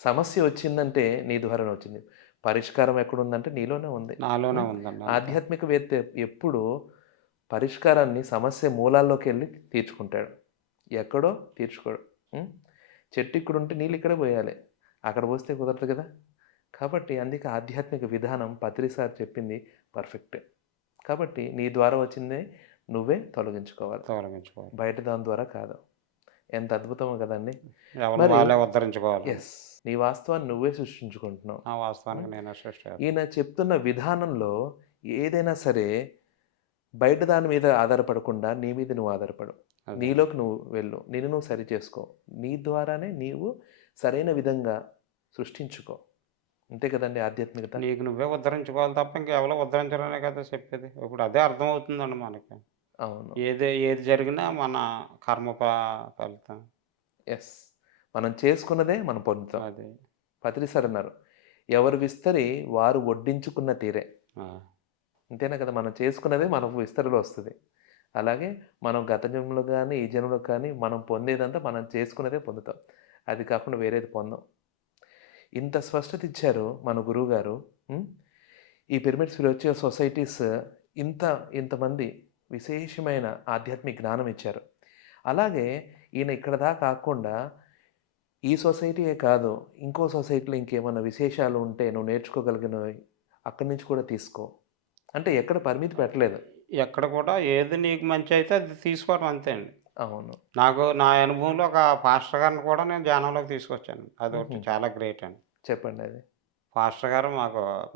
సమస్య వచ్చిందంటే నీ ద్వారానే వచ్చింది. పరిష్కారం ఎక్కడుందంటే నీలోనే ఉంది. నాలోనే ఉందండి. ఆధ్యాత్మికవేత్త ఎప్పుడూ పరిష్కారాన్ని సమస్య మూలాల్లోకెళ్ళి తీర్చుకుంటాడు. ఎక్కడో తీర్చుకోడు. చెట్టు ఇక్కడుంటే నీళ్ళు ఇక్కడే పోయాలి. అక్కడ పోస్తే కుదరదు కదా! కాబట్టి అందుకే ఆధ్యాత్మిక విధానం పత్రి సార్ చెప్పింది పర్ఫెక్ట్. కాబట్టి నీ ద్వారా వచ్చిందే నువ్వే తొలగించుకోవాలి. బయట దాని ద్వారా కాదు. ఎంత అద్భుతమో కదండీ! ఎవరిని వాళ్ళే ఉద్ధరించుకోవాలి. యెస్. నీ వాస్తవాన్ని నువ్వే సృష్టించుకుంటున్నావు. ఆ వాస్తవానికి నేనే సృష్టి. ఈయన చెప్తున్న విధానంలో ఏదైనా సరే బయట దాని మీద ఆధారపడకుండా నీ మీద నువ్వు ఆధారపడు. అదే. నీలోకి నువ్వు వెళ్ళు. నిన్ను నువ్వు సరి చేసుకో. నీ ద్వారానే నీవు సరైన విధంగా సృష్టించుకో. అంతే కదండీ ఆధ్యాత్మికత. నీకు నువ్వే ఉద్ధరించుకోవాలి తప్ప ఇంకెవరో ఉద్ధరించరనే కదా చెప్పేది. ఇప్పుడు అదే అర్థమవుతుందండి మనకి. అవును. ఏది జరిగినా మన కర్మ ఫలితం. యెస్. మనం చేసుకున్నదే మనం పొందుతాం. అది. పత్రి సార్ అన్నారు, ఎవరు విస్తరి వారు వడ్డించుకున్న తీరే. ఆ! అంతేనా కదా! మనం చేసుకున్నదే మనకు విస్తరిలో వస్తది. అలాగే మనం గత జన్మలో గానీ, ఈ జన్మలో కానీ మనం పొందేదంతా మనం చేసుకున్నదే పొందుతాం. అది కాకుండా వేరేది పొందం. ఇంత స్పష్టత ఇచ్చారు మన గురువుగారు. హ్మ్. ఈ పిరమిడ్ స్పిరిచువల్ సొసైటీస్ ఇంతమంది విశేషమైన ఆధ్యాత్మిక జ్ఞానం ఇచ్చారు. అలాగే ఈయన ఇక్కడ దాకా కాకుండా ఈ సొసైటీయే కాదు, ఇంకో సొసైటీలో ఇంకేమన్నా విశేషాలు ఉంటే నువ్వు నేర్చుకోగలిగినవి అక్కడి నుంచి కూడా తీసుకో. అంటే ఎక్కడ పరిమితి పెట్టలేదు. ఎక్కడ కూడా ఏది నీకు మంచి అయితే అది తీసుకోవడం అంతే అండి. అవును. నా అనుభవంలో ఒక పాస్టర్ గారిని కూడా నేను ధ్యానంలోకి తీసుకొచ్చాను. అదొకటి హుహు. చాలా గ్రేట్ అండి. చెప్పండి అది. పాస్టర్ గారు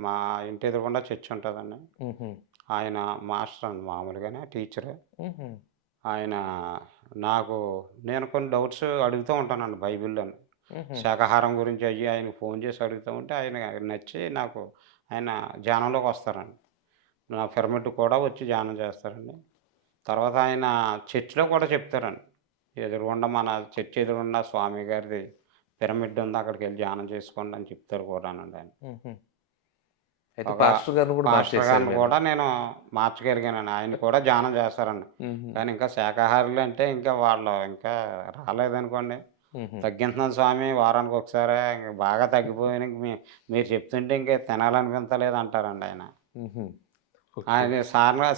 మా ఇంటి ఎదురుగుండా చర్చ్ ఉంటదండి. హుహు. ఆయన మాస్టర్ అండి మామూలుగానే టీచరు. హుహు. ఆయన నేను కొన్ని డౌట్స్ అడుగుతూ ఉంటానండి బైబిల్‌లోని. హుహు. శాకాహారం గురించి అయ్యి ఆయనకి ఫోన్ చేసి అడుగుతూ ఉంటే ఆయన నచ్చి ఆయన ధ్యానంలోకి వస్తారండి. నా పిరమిడ్ కూడా వచ్చి ధ్యానం చేస్తారండి. తర్వాత ఆయన చర్చ్‌లో కూడా చెప్తారండి. మన చర్చ్ ఎదురుగుండా స్వామి గారిది పిరమిడ్ ఉంది. అక్కడికెళ్ళి ధ్యానం చేసుకోండి అని చెప్తారు కూడానండి ఆయన. హుహు. అయితే ఒక పాస్టర్ గారిని కూడా పాస్టర్ మార్చేసారు గారిని మీరు. కూడా నేను మార్చగలిగానండి. ఆయన కూడా ధ్యానం చేస్తారండి. హుహు. కానీ ఇంకా శాకాహారులు అంటే ఇంకా వాళ్ళు ఇంకా రాలేదనుకోండి. హుహు. తగ్గింతున్నాను స్వామి వారానికి ఒకసారే ఇంక బాగా తగ్గిపోయాను. ఇంక మీరు చెప్తుంటే ఇంక తినాలనిపించలేదు అంటారండి ఆయన. హుహు. ఓకే. ఆయన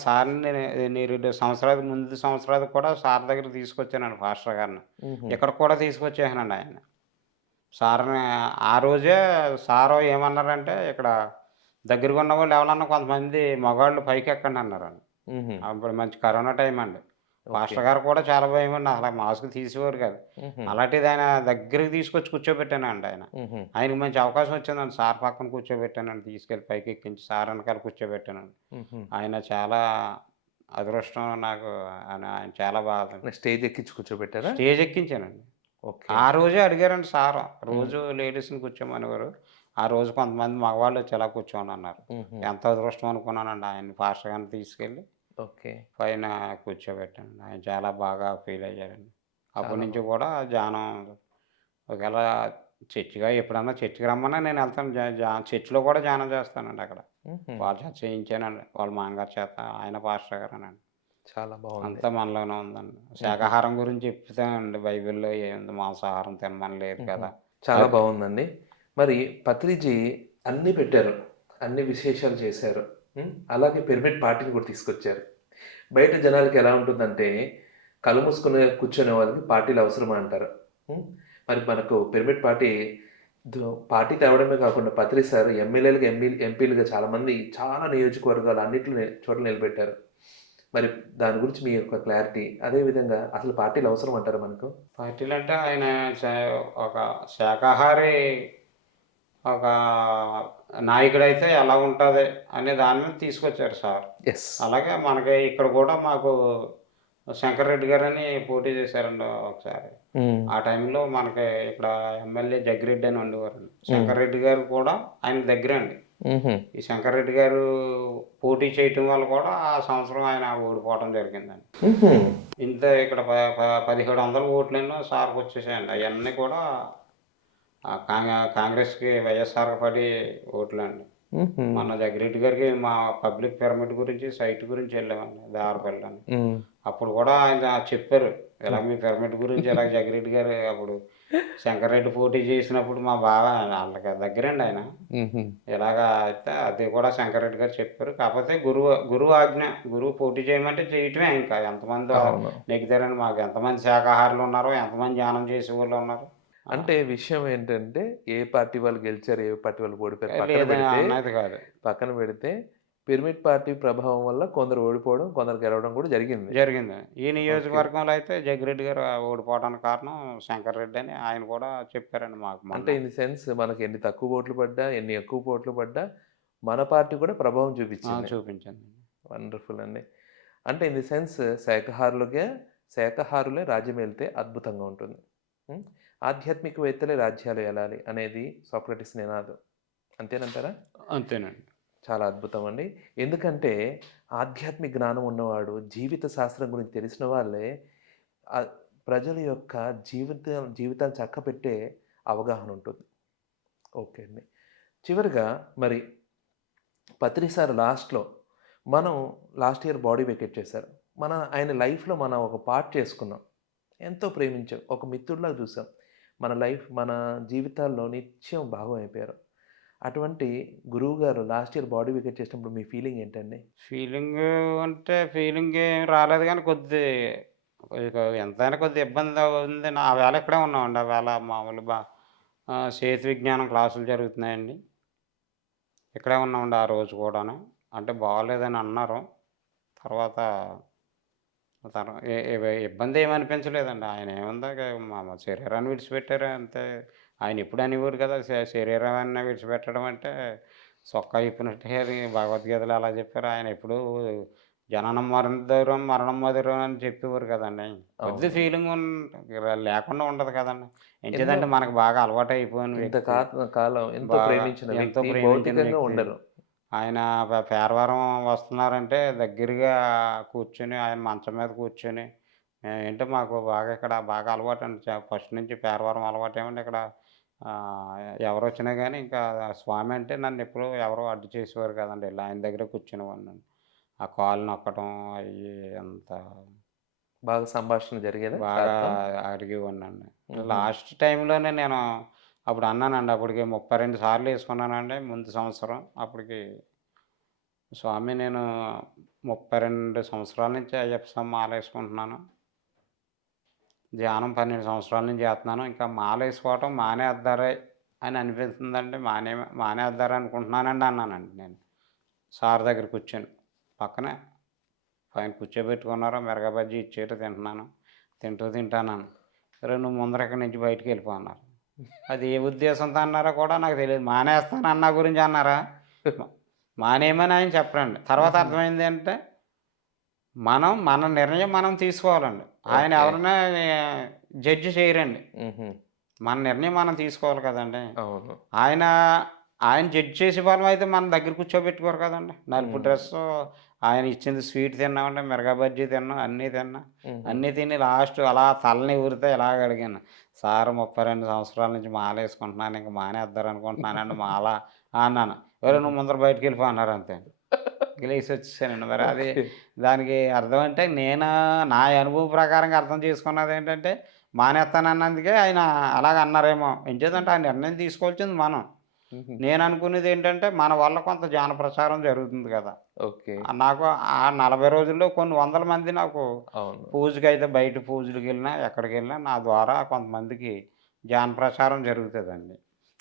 సార్‌ని నేను 2 ముందు సంవత్సరాలు కూడా సార్ దగ్గరికి తీసుకొచ్చానండి పాస్టర్ గారిని. హుహు. ఇక్కడికి కూడా తీసుకొచ్చేసానండి ఆయన్ని. సార్‌ని ఆ రోజే సారు ఏమన్నారంటే, ఇక్కడ దగ్గరగా ఉన్నవాళ్ళు ఎవరన్నా కొంతమంది మగవాళ్ళు పైకెక్కండి అన్నారండి. హుహు. అప్పుడు మంచి కరోనా టైం అండి. ఓకే. పాస్టర్ గారు కూడా చాలా భయమండి. అసల మాస్క్ తీసేవారు కాదు. హుహు. అలాంటిది ఆయన దగ్గరికి తీసుకొచ్చి కూర్చోబెట్టానండి ఆయన. హుహు. ఆయనకి మంచి అవకాశం వచ్చిందండి. సార్ పక్కన కూర్చోబెట్టానండి. తీసుకెళ్ళి పైకెక్కించి సార్ వెనకాల కూర్చోబెట్టానండి. హుహు. ఆయన చాలా అదృష్టం నాకు. ఆయన చాలా బాగా స్టేజ్ ఎక్కించి కూర్చోబెట్టారా? స్టేజ్ ఎక్కించానండి. ఓకే. ఆ రోజే అడిగారండి సారు. హ్మ్. రోజు లేడీస్‌ని కూర్చోమనేవారు. ఆ రోజు కొంతమంది మగవాళ్ళొచ్చి ఇలా కూర్చోమనన్నారు. హుహు. ఎంత అదృష్టం అనుకున్నానండి. ఆయన్ని పాస్టర్ గారిని తీసుకెళ్ళి ఓకే. పైన కూర్చోబెట్టానండి. ఆయన చాలా బాగా ఫీల్ అయ్యారండి. అప్పటి చాలా నుంచి బావుంది. కూడా ధ్యానం ఒకేళ ఎప్పుడన్నా చర్చికి రమ్మన్నా నేనెళ్తాను. జ జ చర్చిలో కూడా ధ్యానం చేస్తానండి అక్కడ. హుహు. వాళ్ళ చేత చేయించానండి. వాళ్ళ మామగారి చేత. ఆయన పాస్టర్ గారేనండి. చాలా బావుంది. అంతా మనలోనే ఉందండి. హుహు. శాకాహారం గురించి చెప్తానండి బైబిల్‌లో ఏముంది మాంసాహారం తినమని లేదు హుహు. కదా! చాలా అది బావుందండి. మరి పత్రిజీ అన్నీ పెట్టారు. అన్ని విశేషాలు చేశారు. హ్మ్. అలాగే పిరమిడ్ పార్టీని కూడా తీసుకొచ్చారు. బయట జనాలకి ఎలా ఉంటుందంటే, కళ్ళు మూసుకొని కూర్చునే వాళ్ళకి పార్టీలు అవసరమా అంటారు. హ్మ్. మరి మనకు పిరమిడ్ పార్టీ పార్టీ తేవడమే కాకుండా పత్రి సార్ ఎమ్మెల్యేలుగా, ఎంపీలుగా చాలామంది చాలా నియోజకవర్గాలు అన్నిట్లో చోట్ల నిలబెట్టారు. మరి దాని గురించి మీ యొక్క క్లారిటీ, అదే విధంగా అసలు పార్టీలు అవసరం అంటారా మనకు? పార్టీలంటే ఆయన ఒక శాకాహారి ఒక నాయకుడైతే ఎలా ఉంటది అనే దాని మీద తీసుకొచ్చారు సార్. యెస్. అలాగే మనకి ఇక్కడ కూడా మాకు శంకర్ రెడ్డి గారని పోటీ చేశారండి ఒకసారి. హ్మ్. ఆ టైంలో మనకి ఇక్కడ ఎమ్మెల్యే జగ్గిరెడ్డి అని ఉండేవారండి. హ్మ్. శంకర్ రెడ్డి గారు కూడా ఆయనకి దగ్గరండి. హుహు. ఈ శంకర్ రెడ్డి గారు పోటీ చేయటం వల్ల కూడా ఆ సంవత్సరం ఆయన ఓడిపోవడం జరిగిందండి. హుహు. ఇక్కడ 1700 ఓట్లేమో సార్‌కొచ్చేసాయండి. అయన్నీ కూడా కాంగ్రెస్‌కి వైఎస్ఆర్‌కి పడి ఓట్లండి. హుహు. మొన్న జగ్గిరెడ్డి గారికి మా పబ్లిక్ పిరమిడ్ గురించి సైట్ గురించి వెళ్ళామండి దారపల్లిలోని. హ్మ్. అప్పుడు కూడా ఆయన చెప్పారు. ఇలా మీ పిరమిడ్ గురించి ఇలా జగ్గిరెడ్డి గారు అప్పుడు శంకర్రెడ్డి పోటీ చేసినప్పుడు మా బావ ఆళ్ళకి దగ్గరండి ఆయన. హుహు. ఇలాగా అయితే అది కూడా శంకర్రెడ్డి గారు చెప్పారు. కాకపోతే గురువు ఆజ్ఞ. గురువు పోటీ చేయమంటే చేయటమే ఇంకా. ఎంతమందో అవును. నెగ్గుతారని మాకు ఎంతమంది శాకాహారులు ఉన్నారో, ఎంతమంది ధ్యానం చేసేవాళ్ళు ఉన్నారు. అంటే విషయం ఏంటంటే, ఏ పార్టీ వాళ్ళు గెలిచారు, ఏ పార్టీ వాళ్ళు ఓడిపోయారు పక్కన లేదని పెడితే అన్నది కాదు. పక్కన పెడితే పిరమిడ్ పార్టీ ప్రభావం వల్ల కొందరు ఓడిపోవడం, కొందరు గెలవడం కూడా జరిగింది. జరిగింది. ఈ ఓకే. నియోజకవర్గంలో అయితే జగ్గిరెడ్డి గారు ఓడిపోవడానికి కారణం శంకర్ రెడ్డి అని ఆయన కూడా చెప్పారండి మాకు అంటే మొన్న. ఇన్ ది సెన్స్ మనకి ఎన్ని తక్కువ ఓట్లు పడ్డా, ఎన్ని ఎక్కువ ఓట్లు పడ్డా, మన పార్టీ కూడా ప్రభావం చూపించింది. చూపించింది. వండర్‌ఫుల్ అండి. అంటే ఇన్ ది సెన్స్ శాకాహారులే రాజ్యమేలితే అద్భుతంగా ఉంటుంది. హ్మ్. ఆధ్యాత్మికవేత్తలే రాజ్యాలు ఏలాలి అనేది సాక్రటీస్ నినాదం. అంతేనంటారా? అంతేనండి. చాలా అద్భుతం అండి. ఎందుకంటే ఆధ్యాత్మిక జ్ఞానం ఉన్నవాడు, జీవిత శాస్త్రం గురించి తెలిసిన వాళ్ళే ఆహ్, ప్రజల యొక్క జీవితాలు చక్కబెట్టే అవగాహన ఉంటుంది. ఓకే అండి. చివరగా మరి పత్రి సార్ మనం లాస్ట్ ఇయర్ బాడీ వెకేట్ చేశారు. ఆయన లైఫ్‌లో మనం ఒక పార్ట్ చేసుకున్నాం. ఎంతో ప్రేమించాం. ఒక మిత్రుడిలాగా చూసాం. మన జీవితాల్లో నిత్యం భాగం అయిపోయారు. అటువంటి గురువుగారు లాస్ట్ ఇయర్ బాడీ వెకేట్ చేసినప్పుడు మీ ఫీలింగ్ ఏంటండి? ఫీలింగు అంటే ఫీలింగ్ ఏం రాలేదు గానీ ఇక ఎంతైనా కొద్దిగా ఇబ్బంది ఉంది. ఆ వేళ ఇక్కడే ఉన్నామండి. ఆ వేళ మామూలు చేతి విజ్ఞానం క్లాసులు జరుగుతున్నాయండి. ఇక్కడే ఉన్నామండి ఆ రోజు కూడాను. అంటే బాగోలేదని అన్నారు. తర్వాత ఇబ్బంది ఏమి అనిపించలేదండి. ఆయన ఏముంది ఇక మా శరీరాన్ని విడిచిపెట్టారు అంతే. ఆయన ఎప్పుడు అనేవారు కదా! శరీరాన్ని విడిచిపెట్టడం అంటే చొక్కా ఇప్పినట్టే అని భగవద్గీతలో ఎలా చెప్పారో ఆయన ఎప్పుడూ జననం మరణం, మరణం మధురం అని చెప్పేవారు కదండీ. కొద్ది అవును. ఫీలింగ్ లేకుండా ఉండదు కదండీ. ఎన్నో ఎంచేదంటే మనకు బాగా అలవాటయిపోయిన ఇంత వ్యక్తి. కాలం ఎంతో బాగా ప్రేమించిన ఎంతో వ్యక్తి ప్రేమించిన భౌతికంగా వ్యక్తి. ఉండరు. ఆయన పేరవారం వస్తున్నారంటే దగ్గరగా కూర్చొని, ఆయన మంచం మీద కూర్చొని ఏంటో మాకు బాగా ఇక్కడ బాగా అలవాటండి. ఫస్ట్ నుంచి పేరవారం అలవాటేమండి ఇక్కడ. ఎవరొచ్చినా గానీ ఇంకా స్వామి అంటే నన్నెప్పుడూ ఎవరు అడ్డు చేసేవారు కాదండి. ఎళ్లి ఆయన దగ్గరే కూర్చునేవాడినండి. ఆ కాళ్ళు నొక్కడం అయ్యి అంత బాగా సంభాషణ జరిగేదా బాగా సార్‌తో? అడిగేవాడినండి. హుహు. లాస్ట్ టైంలోనే నేను అప్పుడు అన్నానండి. అప్పటికి 32 సార్లు యేసుకున్నానండి ముందు సంవత్సరం. అప్పటికి స్వామి నేను 32 సంవత్సరాల నుంచి అయ్యప్ప స్వామి మాలేసుకుంటున్నాను. ధ్యానం 12 సంవత్సరాల నుంచి చేత్తన్నాను. ఇంకా మాలేసుకోవటం మానేద్దారే అని అనిపిస్తుందండి. మానేద్దారు అనుకుంటున్నానండి అన్నానండి నేను. సార్ దగ్గర కూర్చొని. పక్కనే పైన కూర్చోబెట్టుకున్నారు. మిరపకాయ బజ్జీ ఇచ్చారు తింటున్నాను. తింటానని. "ఒరేయ్! నువ్వు ముందర ఇక్కడి నుంచి బయటికెళ్ళిపో" అన్నారు. అది ఏ ఉద్దేశంతో అన్నారో కూడా నాకు తెలీదు. మానేస్తానన్న గురించి అన్నారా? మ మానేయమని ఆయన చెప్పరండి. తర్వాత హుహు. అర్థమైందేంటే మన నిర్ణయం మనం తీసుకోవాలండి. ఆయన ఓకే. ఎవరిని జడ్జ్ చేయరండి. హుహు. మన నిర్ణయం మనం తీసుకోవాలి కదండీ! అవును. ఆయన, ఆయన జడ్జ్ చేసే బలమైతే మన దగ్గర కూర్చోబెట్టుకోరు కదండీ! నలుపు హ్మ్. డ్రెస్సు, ఆయన ఇచ్చింది స్వీట్ తిన్నామంటే మిరపకాయ బజ్జీ తిన్నాం, అన్నీ తిన్నా. హుహు. అన్నీ తిని లాస్ట్ అలా తలని ఊరితే ఇలాగ అడిగాను. "సార్ 32 సంవత్సరాల నుంచి మాలేసుకుంటున్నాను. ఇంక మానేద్దారనుకుంటున్నానండి మాల" అన్నాను. "ఒరేయ్! హుహు. నువ్వు ముందర బయటికెళ్ళిపో" అన్నారు అంతే. ఇంక లేసొచ్చేసానండి. మరి అది ఓకే. దానికి అర్థం అంటే నా అనుభవ ప్రకారంగా అర్థం చేసుకున్నదేంటంటే, మానేస్తానన్నందుకే ఆయన అలాగ అన్నారేమో. ఎంచేతంటే ఆ నిర్ణయం తీసుకోవాల్సింది మనం. హుహు. నేననుకునేదేంటంటే, మన వల్ల కొంత జాన ప్రచారం జరుగుతుంది కదా! ఓకే. నాకు ఆ 40 రోజుల్లో కొన్ని వందల మంది నాకు అవును. పూజకైతే బయట పూజలకెళ్ళినా, ఎక్కడికెళ్ళినా నా ద్వారా కొంతమందికి జాన ప్రచారం జరుగుతదండి.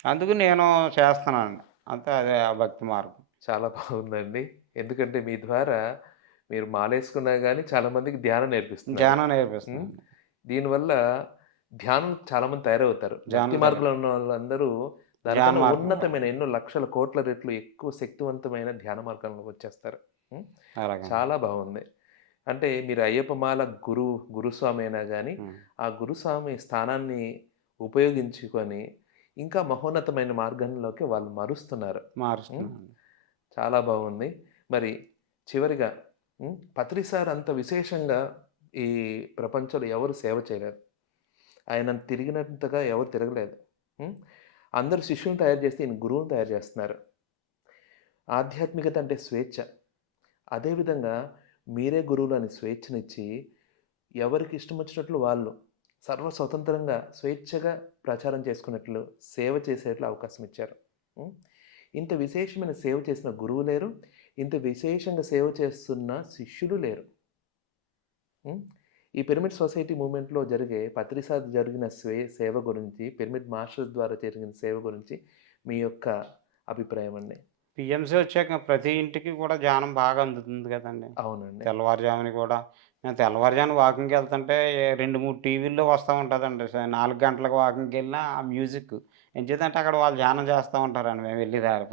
అందుకు నేను చేస్తున్నానండి. అంతే అదే ఆ భక్తి మార్గం. చాలా బాగుందండి. ఎందుకంటే మీ ద్వారా మీరు మాలేసుకున్నా గాని చాలా మందికి ధ్యానం నేర్పిస్తున్నారు. ధ్యానం హ్మ్. నేర్పిస్తున్నానండి. దీనివల్ల ధ్యానం చాలా మంది తయారవుతారు. భక్తి ధ్యానం మార్గంలో ఉన్న వాళ్ళందరూ ధ్యాన దానికన్నా మార్గంలో ఉన్నతమైన ఎన్నో లక్షల కోట్ల రెట్లు ఎక్కువ శక్తివంతమైన ధ్యాన మార్గంలోకి వచ్చేస్తారు. హ్మ్. అలాగేనండి. చాలా బాగుంది. అంటే మీరు అయ్యప్ప మాల గురుస్వామి అయినా గాని, హ్మ్. ఆ గురుస్వామి స్థానాన్ని ఉపయోగించుకొని ఇంకా మహోన్నతమైన మార్గంలోకి వాళ్ళు మరుస్తున్నారు. హ్మ్. మారుస్తున్నానండి. చాలా బాగుంది. మరి చివరిగా పత్రి సార్ అంత విశేషంగా ఈ ప్రపంచంలో ఎవరు సేవ చేయలేరు. ఆయన తిరిగినంతగా ఎవరు తిరగలేదు. హ్మ్. అందరూ శిష్యుల్ని తయారు చేస్తే ఈయన గురువుని తయారు చేస్తున్నారు. ఆధ్యాత్మికత అంటే స్వేచ్ఛ. అదే విధంగా మీరే గురువులని స్వేచ్ఛనిచ్చి ఎవరికి ఇష్టమొచ్చినట్లు వాళ్ళు స్వతంత్రంగా స్వేచ్ఛగా ప్రచారం చేసుకున్నట్లు, సేవ చేసేట్లు అవకాశం ఇచ్చారు. హ్మ్. ఇంత విశేషమైన సేవ చేసిన గురువు లేరు. ఇంత విశేషంగా సేవ చేస్తున్న శిష్యులు లేరు. హ్మ్. ఈ పిరమిడ్ సొసైటీ మూవ్‌మెంట్‌లో పత్రిసాద్ జరిగిన సేవ గురించి, పిరమిడ్ మాస్టర్స్ ద్వారా జరిగిన సేవ గురించి మీ యొక్క అభిప్రాయం అండి? పిఎంసి వచ్చాక ప్రతి ఇంటికి కూడా ధ్యానం బాగా అందుతుంది కదండీ. అవునండి. తెల్లవారుజామున కూడా నేను తెల్లవారుజామున వాకింగ్‌కి వెళ్తుంటే 2, 3 టీవీల్లో వస్తా ఉంటదండి. 4 గంటలకు వాకింగ్‌కెళ్ళినా ఆ మ్యూజిక్. ఎంచేతంటే అక్కడ వాళ్ళు ధ్యానం చేస్తా ఉంటారండి మేము వెళ్ళే దారి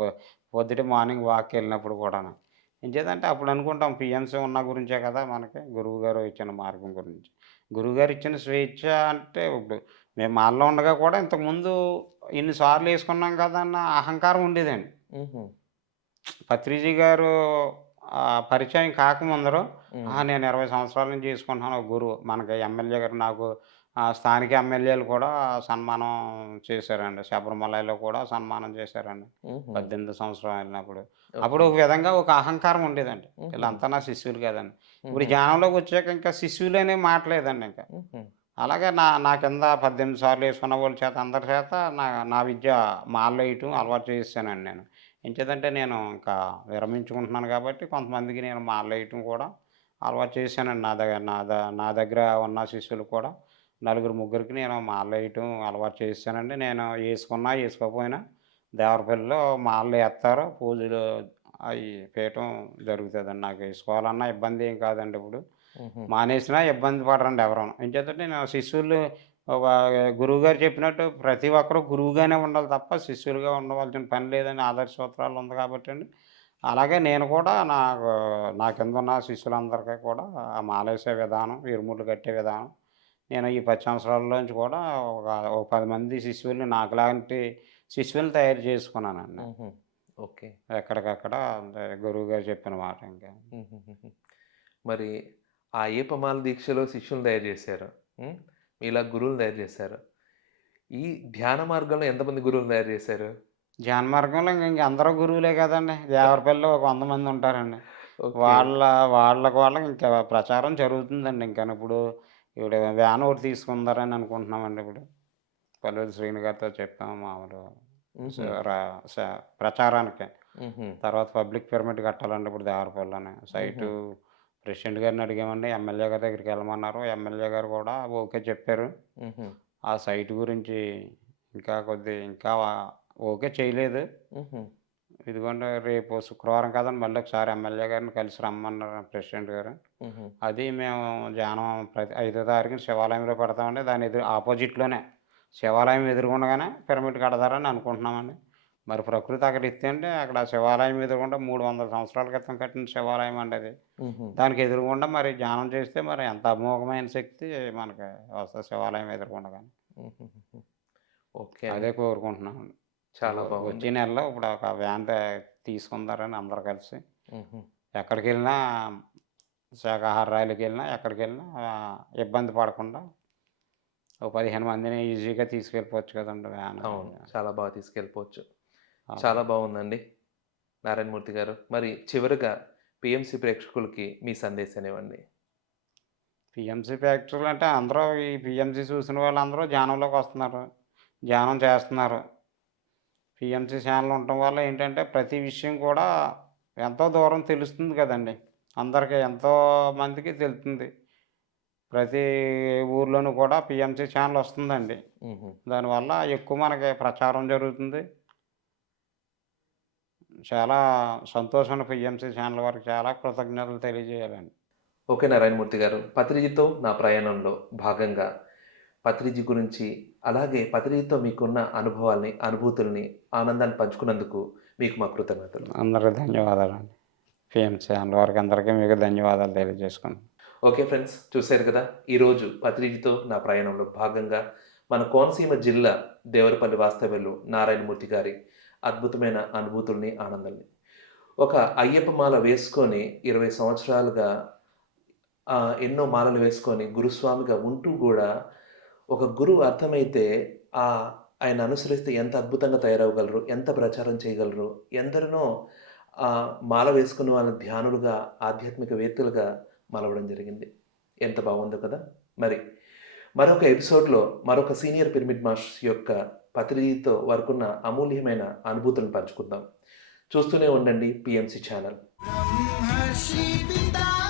పొద్దుటే మార్నింగ్ వాక్‌కెళ్ళినప్పుడు కూడాను. ఎంచేతంటే అప్పుడు అనుకుంటాం పిఎంసి ఉన్న గురించే కదా మనకి గురువుగారు ఇచ్చిన మార్గం గురించి. గురువుగారు ఇచ్చిన స్వేచ్ఛ అంటే ఇప్పుడు మేము మాల్లో ఉండగా కూడా ఇంతకుముందు ఇన్ని సార్లు యేసుకున్నాం కదా అన్న అహంకారం ఉండేదండి. హుహు. పత్రిజీ గారు పరిచయం కాకముందరు హ్మ్. నేను 20 సంవత్సరాల నుంచి చేసుకుంటున్నాను ఒక గురువు. మనకి ఎమ్మెల్యే గారు నాకు స్థానిక ఎమ్మెల్యేలు కూడా సన్మానం చేశారండి. శబరిమలలో కూడా సన్మానం చేశారండి. హుహు. 18 సంవత్సరం వెళ్ళినప్పుడు. అప్పుడు ఓకే. ఒక విధంగా ఒక అహంకారం ఉండేదండి. హుహు. వీళ్ళంతా నా శిష్యులు కదండి. ఇప్పుడు హుహు. ధ్యానంలోకి వచ్చాక ఇంకా శిష్యులనే మాట లేదండి ఇంకా. హుహు. అలాగే నా కింద 18 సార్లు యేసుకున్న వాళ్ళ చేత అందరి చేత నా నా విద్య మాలేయటం అలవాటు చేసేసానండి నేను. ఎంచేతంటే నేను ఇంకా విరమించుకుంటున్నాను కాబట్టి కొంతమందికి నేను మాలేయటం కూడా అలవాటు చేశానండి. నా దగ్గర ఉన్న శిష్యులకు కూడా నలుగురు, ముగ్గురికి నేను మాలేయటం అలవాటు చేసేసానండి. నేను యేసుకున్నా, యేసుకోకపోయినా దేవరపల్లిలో మాలలు ఏత్తారు. పూజలు అయి చేయటం జరుగుతదండి. నాకు యేసుకోవాలన్నా ఇబ్బంది ఏం కాదండి ఇప్పుడు. హుహు. మానేసినా ఇబ్బంది పడరండి ఎవరును. ఎంచేతంటే నేను శిష్యులు ఒక గురువుగారు చెప్పినట్టు ప్రతి ఒక్కరు గురువుగానే ఉండాలి తప్ప శిష్యులుగా ఉండవలసిన పని లేదని ఆదర్శ సూత్రాలు ఉంది కాబట్టండి. అలాగే నేను కూడా నా కిందున్న శిష్యులందరికీ కూడా ఆ మాలేసే విధానం, ఇరుముళ్ళు కట్టే విధానం నేను ఈ 10 సంవత్సరాల్లోంచి కూడా ఒక ఒక 10 మంది శిష్యుల్ని నాకులాంటి శిష్యుల్ని తయారు చేసుకున్నానండి. హుహు. ఓకే. ఎక్కడికక్కడ అంటే గురువుగారు చెప్పిన మాట ఇంకా. హుహుహుహు. మరి ఆ అయ్యప్పమాల దీక్షలో శిష్యుల్ని తయారు చేశారు. హ్మ్. మీలా గురువులను తయారు చేశారు. ఈ ధ్యాన మార్గంలో ఎంతమంది గురువులను తయారు చేశారు? ధ్యాన మార్గంలో ఇంక అందరూ గురువులే కదండీ. దేవరపల్లిలో ఒక 100 మంది ఉంటారండి. ఓకే. వాళ్ళకి ఇంకా ప్రచారం జరుగుతుందండి ఇంకాను. ఇప్పుడు వ్యాన్ ఒకటి తీసుకుందారని అనుకుంటున్నామండి ఇప్పుడు. పల్లెలు శ్రీను గారితో చెప్పాము మామూలు స హుహు. ర స ప్రచారానికి. హుహు. తర్వాత పబ్లిక్ పిరమిడ్ కట్టాలండి ఇప్పుడు దేవరపల్లిలోని. హుహు. సైటు ప్రెసిడెంట్ గారిని అడిగామండి. ఎమ్మెల్యే గారి దగ్గరికెళ్ళమన్నారు. ఎమ్మెల్యే గారు కూడా ఓకే చెప్పారు. హుహు. ఆ సైట్ గురించి ఇంకా ఓకే చేయలేదు. హుహు. ఇదిగోండి రేపు శుక్రవారం కదండీ! మళ్ళీ ఒకసారి ఎమ్మెల్యే గారిని కలిసి రమ్మన్నారు ప్రెసిడెంట్ గారు. హుహు. అది మేము ధ్యానం ప్రతి 5వ తారీఖున శివాలయంలో పెడతామండి. దాని ఆపోజిట్‌లోనే శివాలయం ఎదురుగుండానే పిరమిడ్ కడతారని అనుకుంటున్నామండి. మరి ప్రకృతి అక్కడ ఇస్తే అండి అక్కడ శివాలయం ఎదురుగుండా 300 సంవత్సరాల క్రితం కట్టిన శివాలయం అండి అది. హుహు. దానికి ఎదురుగుండా మరి ధ్యానం చేస్తే మరి ఎంత అమోఘమైన శక్తి మనకి వస్తది శివాలయం ఎదురుగుండగానే. హుహుహుహు. ఓకే అండి. అదే కోరుకుంటున్నామండి. చాలా వచ్చే బాగుంది. నెలలో ఇప్పుడు ఒక వ్యాన్ తీసుకుందారని అందరూ కలిసి. హుహు. ఎక్కడికెళ్ళినా శాకాహార ర్యాలీకెళ్ళినా, ఎక్కడికెళ్ళినా ఇబ్బంది పడకుండా ఓ 15 మందిని ఈజీగా తీసుకెళ్ళిపోవచ్చు కదండీ వ్యాన్. అవును. చాలా బాగా తీసుకెళ్ళిపోవచ్చు. చాలా అవును. బాగుందండి నారాయణమూర్తి గారు. మరి చివరగా పిఎంసి ప్రేక్షకులకి మీ సందేశాన్నివ్వండి. పీఎంసీ ఫ్యాక్టరీలు అంటే అందరూ ఈ పీఎంసీ చూసిన వాళ్ళందరూ ధ్యానంలోకి వస్తున్నారు. ధ్యానం చేస్తున్నారు. పీఎంసీ ఛానల్ ఉండటం వల్ల ఏంటంటే ప్రతి విషయం కూడా ఎంతో దూరం తెలుస్తుంది కదండీ. అందరికి ఎంతో మందికి తెలుతుంది. ప్రతి ఊర్లోనూ కూడా పీఎంసీ ఛానల్ వస్తుందండి. హుహు. దానివల్ల ఎక్కువ మనకి ప్రచారం జరుగుతుంది. చాలా సంతోషం పీఎంసీ ఛానల్ వారికి చాలా కృతజ్ఞతలు తెలియజేయాలండి. ఓకే నారాయణమూర్తి గారు. పత్రిజితో నా ప్రయాణంలో భాగంగా పత్రిజీ గురించి, అలాగే పత్రిజితో మీకున్న అనుభవాల్ని, అనుభూతుల్ని, ఆనందాన్ని పంచుకున్నందుకు మీకు మా కృతజ్ఞతలు. అందరికి ధన్యవాదాలండి. పీఎంసీ ఛానల్ వారికి అందరికీ మీకు ధన్యవాదాలు తెలియజేసుకుంటున్నాను. ఓకే ఫ్రెండ్స్, చూశారు కదా! ఈరోజు పత్రిజితో నా ప్రయాణంలో భాగంగా మన కోనసీమ జిల్లా దేవరపల్లి వాస్తవ్యులు నారాయణమూర్తి గారి అద్భుతమైన అనుభూతుల్ని, ఆనందాల్ని. ఒక అయ్యప్ప మాల వేసుకొని 20 సంవత్సరాలుగా ఎన్నో మాలలు వేసుకొని గురుస్వామిగా ఉంటూ గూడా ఒక గురువు అర్థమైతే ఆయన అనుసరిస్తే ఎంత అద్భుతంగా తయారవ్వగలరు, ఎంత ప్రచారం చేయగలరు, ఎందరినో మాల వేసుకున్న వాళ్ళని ధ్యానులుగా, ఆధ్యాత్మికవేత్తలుగా మలవడం జరిగింది. ఎంత బాగుందో కదా! మరి మరొక ఎపిసోడ్‌లో మరొక సీనియర్ పిరమిడ్ మాస్టర్స్ యొక్క పత్రిజితో వారికున్న అమూల్యమైన అనుభూతులను పంచుకుందాం. చూస్తూనే ఉండండి పిఎంసి ఛానల్. ब्रह्मर्षि पितामह